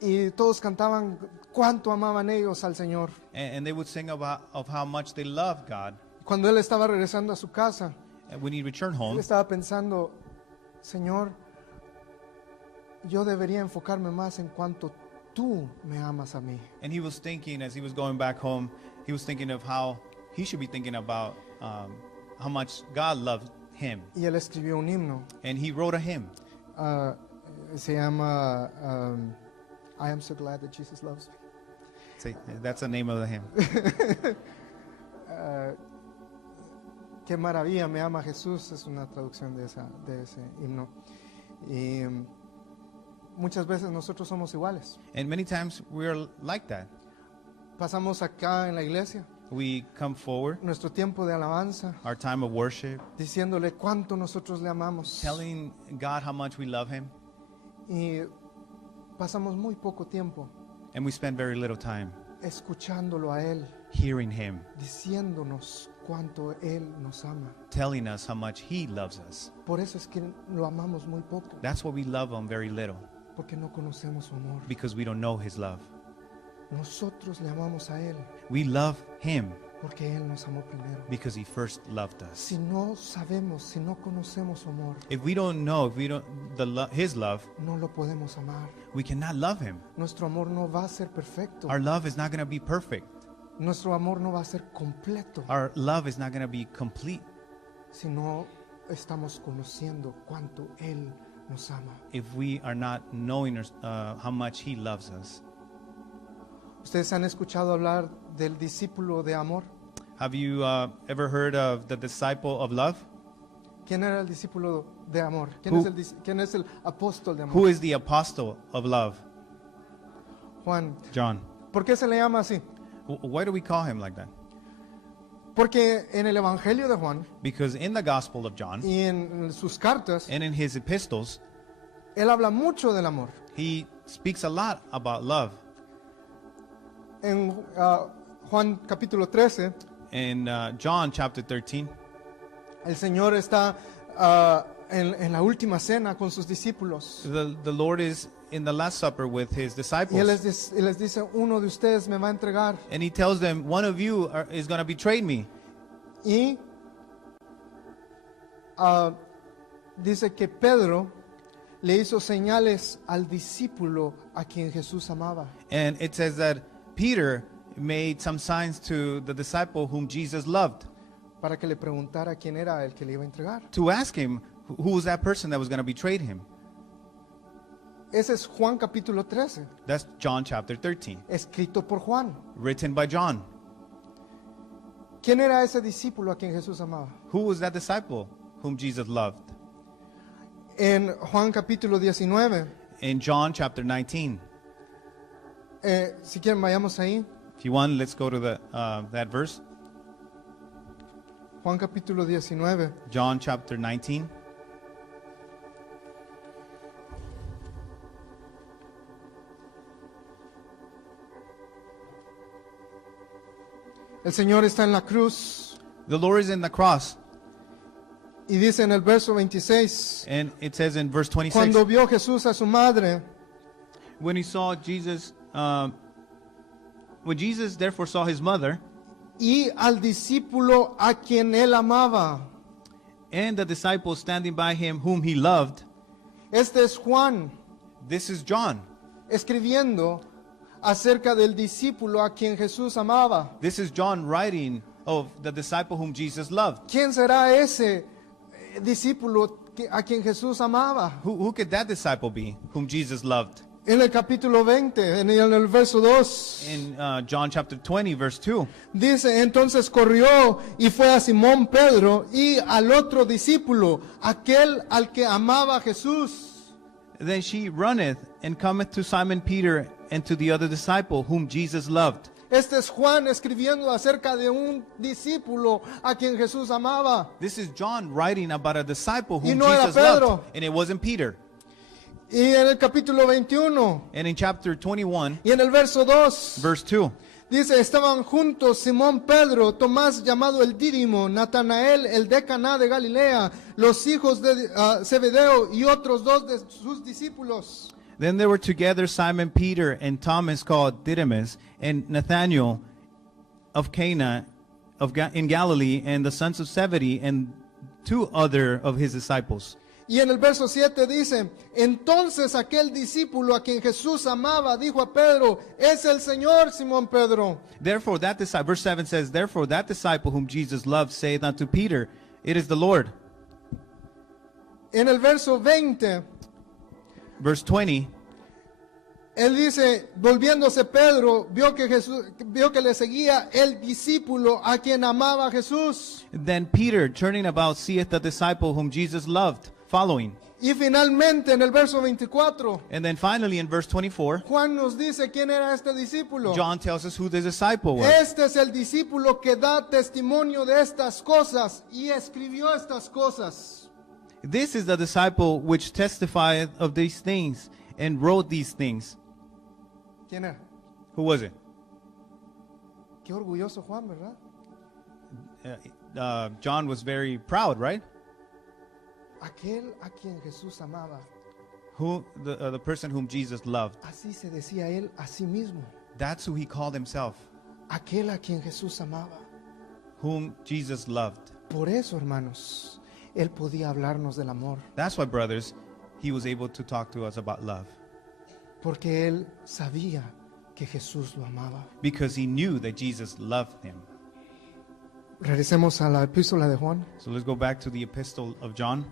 Y todos cantaban cuánto amaban ellos al Señor. And they would sing about of how much they loved God. Cuando él estaba regresando a su casa, And when he returned él home, estaba pensando, Señor, yo debería enfocarme más en cuánto tú me amas a mí. and he was thinking as he was going back home, he was thinking of how he should be thinking about how much God loved him. Y él escribió un himno, And he wrote a hymn. se llama I am so glad that Jesus loves me. That's the name of the hymn. Qué maravilla, me ama Jesús, es una traducción de ese himno. Y muchas veces nosotros somos iguales. And many times we're like that. Pasamos acá en la iglesia We come forward, nuestro tiempo de alabanza, our time of worship, diciéndole cuánto nosotros le amamos. telling God how much we love him, Y pasamos muy poco tiempo and we spend very little time escuchándolo a Él, hearing him, diciéndonos cuánto Él nos ama. telling us how much he loves us. Por eso es que lo amamos muy poco, That's why we love him very little, porque no conocemos su amor. because we don't know his love. Nosotros le amamos a Él, We love him porque Él nos amó primero. because he first loved us. Si no sabemos, si no conocemos su amor, If we don't know, if we don't his love, no lo podemos amar. we cannot love him. Nuestro amor no va a ser perfecto. Our love is not going to be perfect. Nuestro amor no va a ser completo Our love is not going to be complete si no estamos conociendo cuánto Él nos ama. if we are not knowing how much he loves us. ¿Ustedes han escuchado hablar del discípulo de amor? Have you ever heard of the disciple of love? ¿Quién era el discípulo de amor? ¿Quién es el apóstol de amor? Who is the apostle of love? Juan. John. ¿Por qué se le llama así? Why do we call him like that? Porque en el Evangelio de Juan Because in the Gospel of John y en sus cartas, and in his epistles, él habla mucho del amor. he speaks a lot about love. En Juan capítulo 13, In John chapter 13, el Señor está en la última cena con sus discípulos. the Lord is in the Last Supper with his Y disciples. él les dice, uno de ustedes me va a entregar. And he tells them, one of you is going to betray me. Y dice que Pedro le hizo señales al discípulo a quien Jesús amaba. And it says that Peter made some signs to the disciple whom Jesus loved Para que le preguntara quién era el que le iba a entregar. to ask him who was that person that was going to betray him. Ese es Juan capítulo 13, That's John chapter 13, escrito por Juan. written by John. ¿Quién era ese discípulo a quien Jesús amaba? Who was that disciple whom Jesus loved? En Juan capítulo 19, In John chapter 19. si quieren vayamos ahí. If you want, let's go to that verse. Juan capítulo 19. John chapter 19. El Señor está en la cruz The Lord is in the cross. y dice en el verso 26, And it says in verse 26, cuando vio Jesús a su madre, when he saw Jesus, when Jesus therefore saw his mother y al discípulo a quien él amaba. and the disciple standing by him whom he loved, Este es Juan this is John. escribiendo acerca del discípulo a quien Jesús amaba. This is John writing of the disciple whom Jesus loved. ¿Quién será ese discípulo a quien Jesús amaba? Who could that disciple be whom Jesus loved? En el capítulo 20, en el verso 2, In John chapter 20, verse 2, dice, entonces corrió y fue a Simón Pedro y al otro discípulo, aquel al que amaba Jesús. then she runneth and cometh to Simon Peter and to the other disciple whom Jesus loved. Este es Juan escribiendo acerca de un discípulo a quien Jesús amaba. This is John writing about a disciple Y whom no era Jesus Pedro. loved, and it wasn't Peter. Y en el capítulo 21 And in chapter 21, y en el verso 2 verse 2, dice, estaban juntos Simón Pedro, Tomás llamado el Dídimo, Natanael el de Caná de Galilea, los hijos de Zebedeo y otros dos de sus discípulos. then there were together Simon Peter and Thomas called Didymus, and Nathanael of Cana in Galilee, and the sons of Zebedee, and two other of his disciples. Y en el verso 7 dice, entonces aquel discípulo a quien Jesús amaba dijo a Pedro, es el Señor, Simón Pedro. Therefore that disciple, verse 7 says, therefore that disciple whom Jesus loved saith unto Peter, it is the Lord. En el verso 20, Verse 20, él dice, volviéndose Pedro, vio que le seguía el discípulo a quien amaba Jesús. then Peter, turning about, seeth the disciple whom Jesus loved, following. Y finalmente en el verso 24, And then finally in verse 24, Juan nos dice quién era este discípulo. John tells us who the disciple was. Este es el discípulo que da testimonio de estas cosas y escribió estas cosas. This is the disciple which testifieth of these things and wrote these things. ¿Quién era? Who was it? Qué orgulloso Juan, ¿verdad? John was very proud, right? Aquel a quien Jesús amaba. Who the person whom Jesus loved. Así se decía él a sí mismo. That's who he called himself, Aquel a quien Jesús amaba. whom Jesus loved. Por eso, hermanos, él podía hablarnos del amor. That's why, brothers, he was able to talk to us about love, Porque él sabía que Jesús lo amaba. because he knew that Jesus loved him. Regresemos a la epístola de Juan. So let's go back to the epistle of John.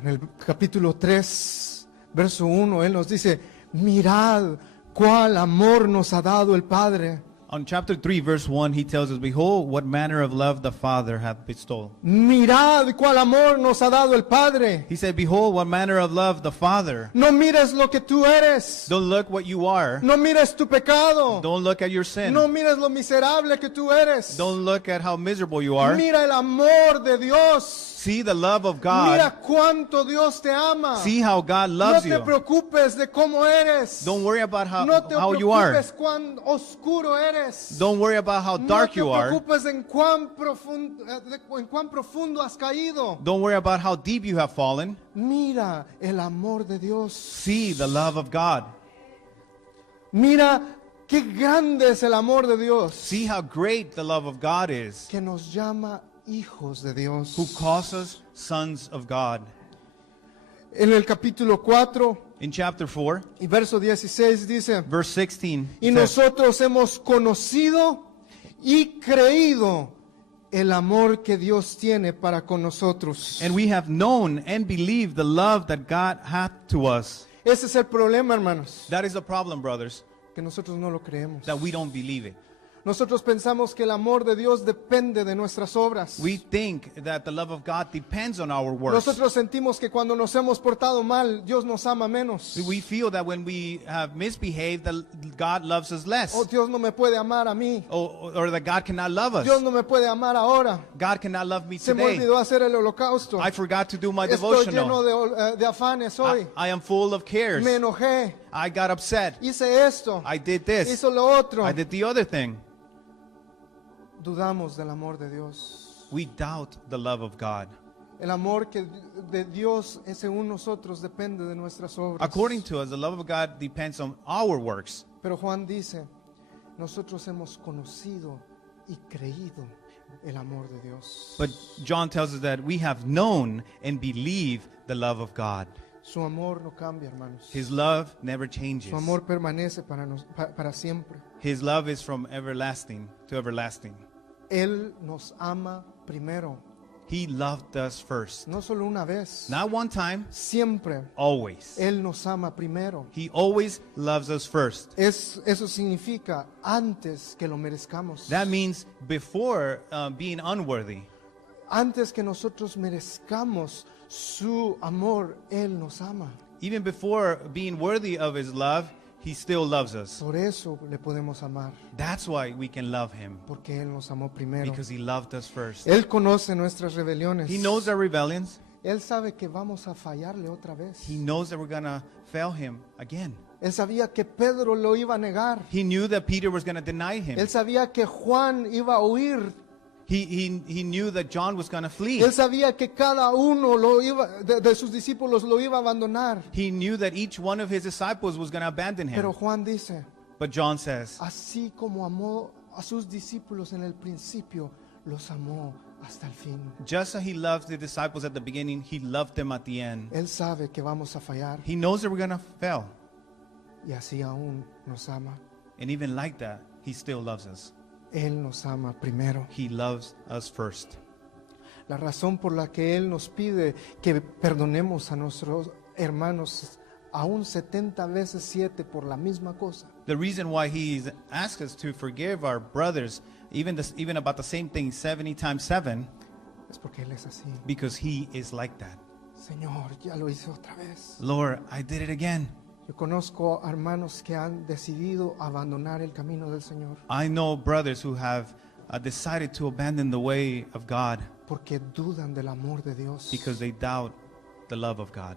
En el capítulo 3, verso 1, él nos dice, mirad cuál amor nos ha dado el Padre. On chapter 3, verse 1, he tells us, behold, what manner of love the Father hath bestowed. Mirad cuál amor nos ha dado el Padre. He said, behold, what manner of love the Father. No mires lo que tú eres. Don't look what you are. No mires tu pecado. Don't look at your sin. No mires lo miserable que tú eres. Don't look at how miserable you are. Mira el amor de Dios. See the love of Mira God. cuánto Dios te ama. See how God No loves te you. preocupes de cómo eres. Don't worry about No te how you are. preocupes cuán oscuro eres. Don't worry about how dark you No are. te preocupes en cuán profundo has caído. Don't worry about how deep you have fallen. Mira el amor de Dios. See the love of God. Mira qué grande es el amor de Dios. See how great the love of God is, Que nos llama hijos de Dios. who calls us sons of God. En el capítulo 4 In chapter 4, y verso 16 dice, verse 16, y it says, nosotros hemos conocido y creído el amor que Dios tiene para con nosotros. and we have known and believed the love that God hath to us. Ese es el problema, hermanos, That is the problem, brothers, que nosotros no lo creemos. that we don't believe it. Nosotros pensamos que el amor de Dios depende de nuestras obras. We think that the love of God depends on our works. Nosotros sentimos que cuando nos hemos portado mal, Dios nos ama menos. We feel that when we have misbehaved, that God loves us less. Oh, Dios no me puede amar a mí. Or that God cannot love us. Dios no me puede amar ahora. God cannot love me Se me today. olvidó hacer el holocausto. I forgot to do my Estoy lleno devotional. de afanes hoy. I am full of cares. Me enojé. I got upset. Hice esto. I did this. Hizo lo otro. I did the other thing. Dudamos del amor de Dios. We doubt the love of God. El amor que de Dios según nosotros depende de nuestras obras. According to us, the love of God depends on our works. Pero Juan dice, nosotros hemos conocido y creído el amor de Dios. But John tells us that we have known and believed the love of God. Su amor no cambia, hermanos. His love never changes. Su amor permanece para siempre. His love is from everlasting to everlasting. Él nos ama primero. He loved us first. No solo una vez. Not one time, Siempre. always. Él nos ama primero. He always loves us first. Eso significa antes que lo merezcamos. That means before being unworthy. antes que nosotros merezcamos su amor, Él nos ama. Even before being worthy of his love, he still loves us. Por eso le podemos amar, That's why we can love him, porque Él nos amó primero. because he loved us first. Él conoce nuestras rebeliones. He knows our rebellions. Él sabe que vamos a fallarle otra vez. He knows that we're going to fail him again. Él sabía que Pedro lo iba a negar. He knew that Peter was going to deny him. Él sabía que Juan iba a huir. He knew that John was going to flee. Él sabía que cada uno de sus discípulos lo iba a abandonar. He knew that each one of his disciples was going to abandon him. Pero Juan dice, But John says, así como amó a sus discípulos en el principio, los amó hasta el fin. just as he loved the disciples at the beginning, he loved them at the end. Él sabe que vamos a fallar He knows that we're going to fail. y así aún nos ama. And even like that, he still loves us. Él nos ama primero. He loves us first. La razón por la que Él nos pide que perdonemos a nuestros hermanos aún 70 veces 7 por la misma cosa, The reason why he's asked us to forgive our brothers, even about the same thing 70 times 7, es porque Él es así. because he is like that. Señor, ya lo hice otra vez. Lord, I did it again. Yo conozco hermanos que han decidido abandonar el camino del Señor I know brothers who have decided to abandon the way of God porque dudan del amor de Dios. because they doubt the love of God.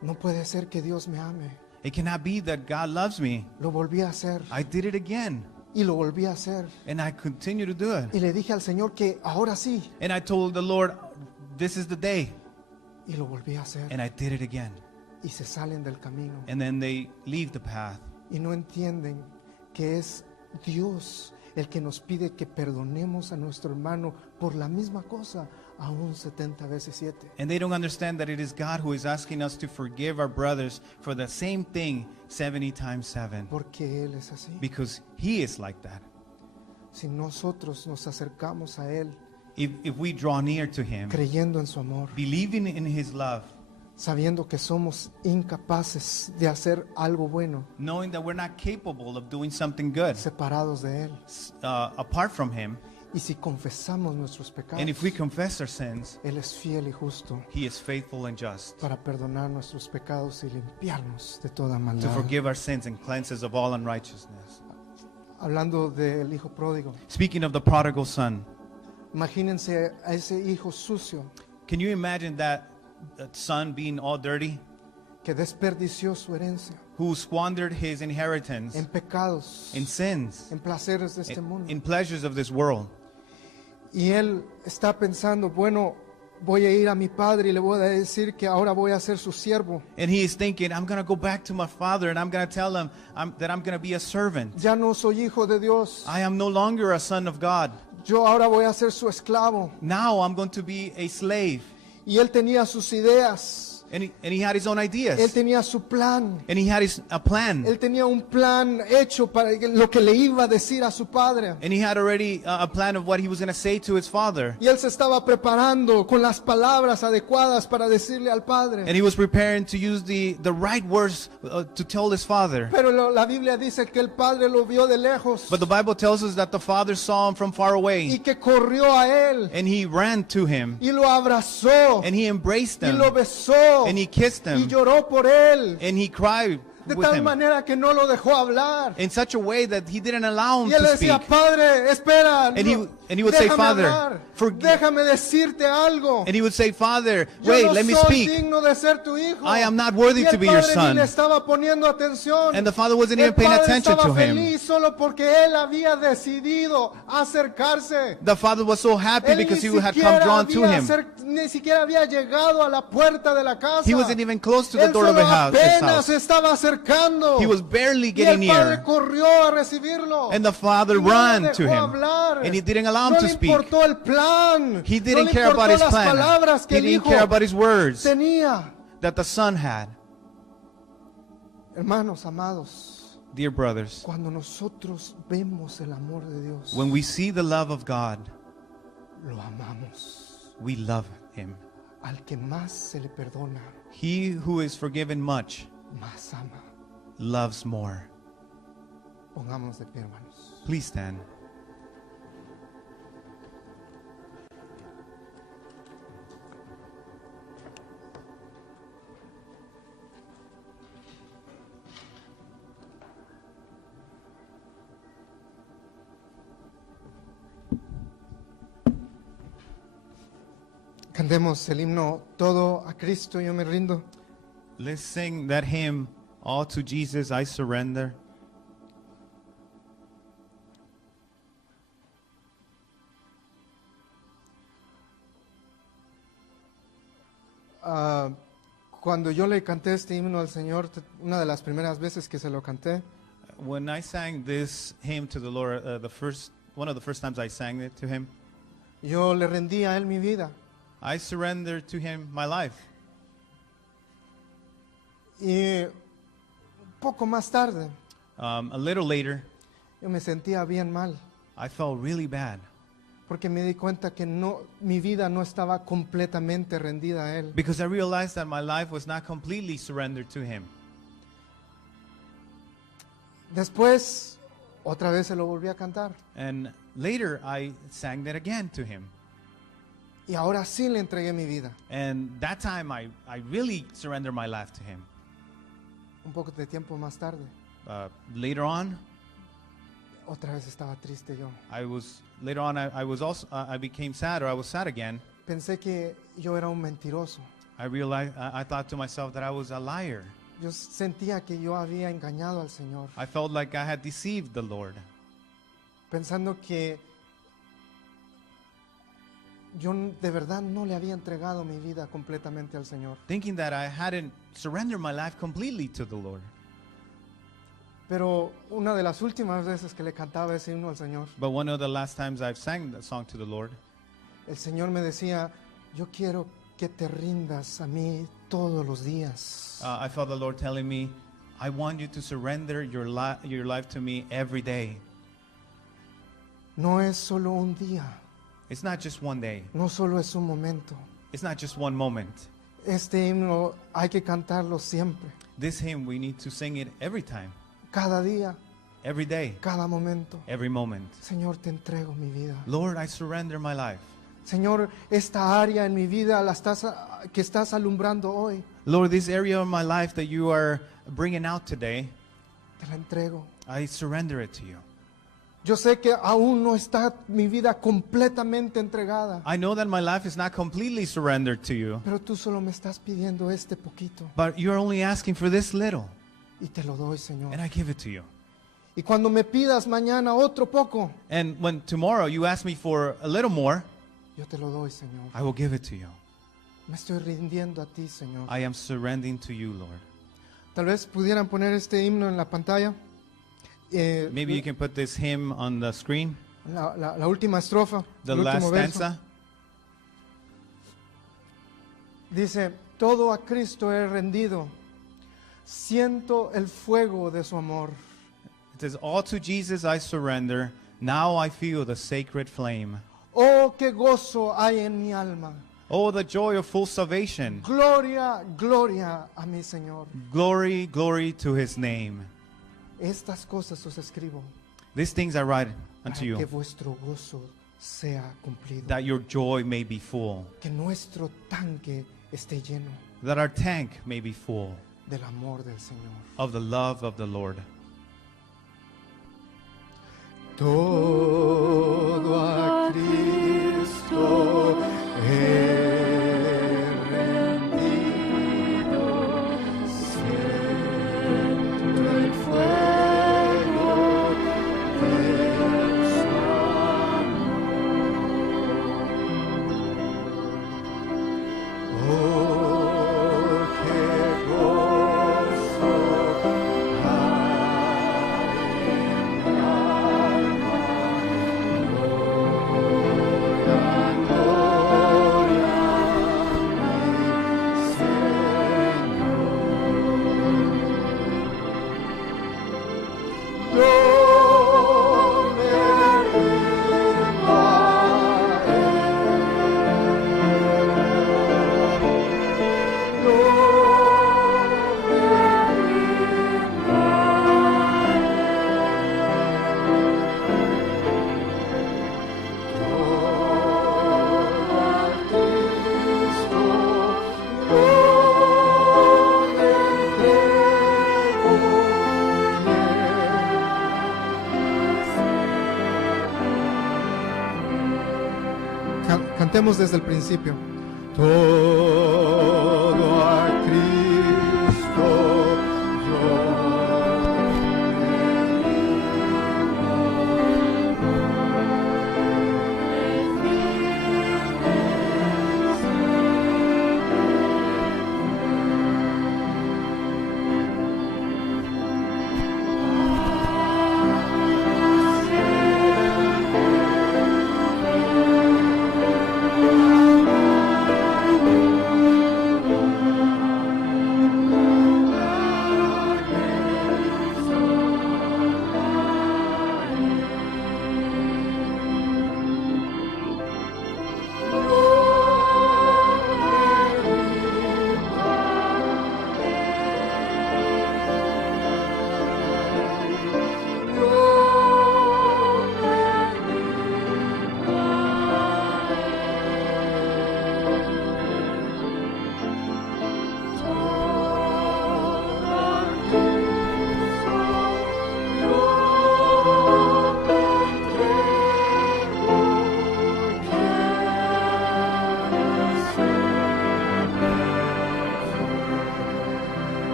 No puede ser que Dios me ame. It cannot be that God loves me. Lo volví a hacer I did it again, y lo volví a hacer. and I continue to do it. Y le dije al Señor que ahora sí, And I told the Lord, this is the day, y lo volví a hacer. and I did it again. Y se salen del camino And then they leave the path. y no entienden que es Dios el que nos pide que perdonemos a nuestro hermano por la misma cosa aún 70 veces 7. And they don't understand that it is God who is asking us to forgive our brothers for the same thing 70 times 7. Porque Él es así. Because he is like that. Si nosotros nos acercamos a Él If we draw near to him, creyendo en su amor, believing in his love, sabiendo que somos incapaces de hacer algo bueno, knowing that we're not capable of doing something good separados de Él, apart from him, y si confesamos nuestros and if we pecados, confess our sins, Él es fiel y justo he is faithful and just para perdonar nuestros pecados y limpiarnos de toda to maldad. forgive our sins and cleanse us of all unrighteousness. Hablando del hijo pródigo, Speaking of the prodigal son, imagínense a ese hijo sucio can you imagine that son being all dirty, que desperdició su herencia who squandered his inheritance en pecados, in sins, en placeres de este mundo? in pleasures of this world? Y él está pensando, bueno, voy a ir a mi padre y le voy a decir que ahora voy a ser su siervo. And he is thinking, I'm going to go back to my father and I'm going to tell him that I'm going to be a servant. Ya no soy hijo de Dios, I am no longer a son of God. yo ahora voy a ser su esclavo. Now I'm going to be a slave. Y él tenía sus ideas, And he had his own él ideas. tenía su plan, And he had a plan. él tenía un plan hecho para lo que le iba a decir a su padre. And he had already a plan of what he was going to say to his father. Y él se estaba preparando con las palabras adecuadas para decirle al padre. And he was preparing to use the right words to tell his father. Pero la Biblia dice que el padre lo vio de lejos But the Bible tells us that the father saw him from far y away. que corrió a él And he ran to him. y lo abrazó And he embraced y him. lo besó And he kissed y him. lloró por él And he cried de with tal him manera que no lo dejó hablar. in such a way that he didn't allow him Y él to decía, speak. Padre, espera, And he- no, and he would say, déjame "Father, hablar, forgive." déjame decirte algo. And he would say, Father, Yo wait, no let me soy speak. digno de ser tu hijo. I am not worthy Y el to be your padre son. ni le estaba poniendo atención. And the father wasn't El even paying padre attention estaba to him. feliz solo porque él había decidido acercarse. The father was so happy Él because ni he had come siquiera drawn to había him. ni siquiera había llegado a la puerta de la casa. He wasn't even close to the Él door of solo his apenas house. estaba acercando. He was barely Y getting el padre near. corrió a recibirlo. And the father Y no lo ran dejó to him. hablar. And he didn't allow him No to le speak. importó el plan. He No didn't le care about importó his las plan. palabras que He el didn't hijo care about his words tenía. that the son had. Hermanos amados, Dear brothers, cuando nosotros vemos el amor de Dios, when we see the love of God, lo amamos. we love him. Al que más se le perdona, He who is forgiven much más ama. loves more. Pongámonos de pie, hermanos. Please stand. Cantemos el himno Todo a Cristo yo me rindo. Let's sing that hymn, All to Jesus I Surrender. Cuando yo le canté este himno al Señor, una de las primeras veces que se lo canté, When I sang this hymn to the Lord, one of the first times I sang it to Him, yo le rendí a Él mi vida. I surrendered to Him my life. Y un poco más tarde, A little later, yo me sentía bien mal, I felt really bad porque me di cuenta que mi vida no estaba completamente rendida a Él. because I realized that my life was not completely surrendered to Him. Después, otra vez se lo volví a cantar. And later, I sang that again to Him. Y ahora sí le entregué mi vida. And that time, I really surrendered my life to Him. Un poco de tiempo más tarde, Later on, otra vez estaba triste yo. I became sad, or I was sad again. Pensé que yo era un mentiroso. I realized, I thought to myself that I was a liar. Yo sentía que yo había engañado al Señor, I felt like I had deceived the Lord, pensando que yo de verdad no le había entregado mi vida completamente al Señor. thinking that I hadn't surrendered my life completely to the Lord. Pero una de las últimas veces que le cantaba ese himno al Señor, But one of the last times I've sang that song to the Lord, el Señor me decía, yo quiero que te rindas a mí todos los días. I felt the Lord telling me, I want you to surrender your life to me every day. No es solo un día, It's not just one day. no solo es un momento. It's not just one moment. Este himno hay que cantarlo siempre, This hymn, we need to sing it every time, cada día, every day, cada momento. every moment. Señor, te entrego mi vida. Lord, I surrender my life. Señor, esta área en mi vida que estás alumbrando hoy, Lord, this area of my life that you are bringing out today, te la entrego. I surrender it to you. Yo sé que aún no está mi vida completamente entregada, I know that my life is not completely surrendered to you, pero tú solo me estás pidiendo este poquito but you're only asking for this little, y te lo doy, Señor. and I give it to you. Y cuando me pidas mañana otro poco, And when tomorrow you ask me for a little more, yo te lo doy, Señor. I will give it to you. Me estoy rindiendo a ti, Señor. I am surrendering to you, Lord. Tal vez pudieran poner este himno en la pantalla. Maybe you can put this hymn on the screen, La última estrofa, the el last último verso. stanza. Dice, todo a Cristo he rendido, siento el fuego de su amor. It says, all to Jesus I surrender, now I feel the sacred flame. Oh, qué gozo hay en mi alma. Oh, the joy of full salvation. Gloria, gloria a mi Señor. Glory, glory to His name. Estas cosas os escribo These things I write para unto que you, vuestro gozo sea cumplido. that your joy may be full, Que nuestro tanque esté lleno that our tank may be full del amor del Señor. of the love of the Lord. Todo a Cristo he rendido, siento el fuego de su amor. Oh, qué gozo Cantemos desde el principio. Todo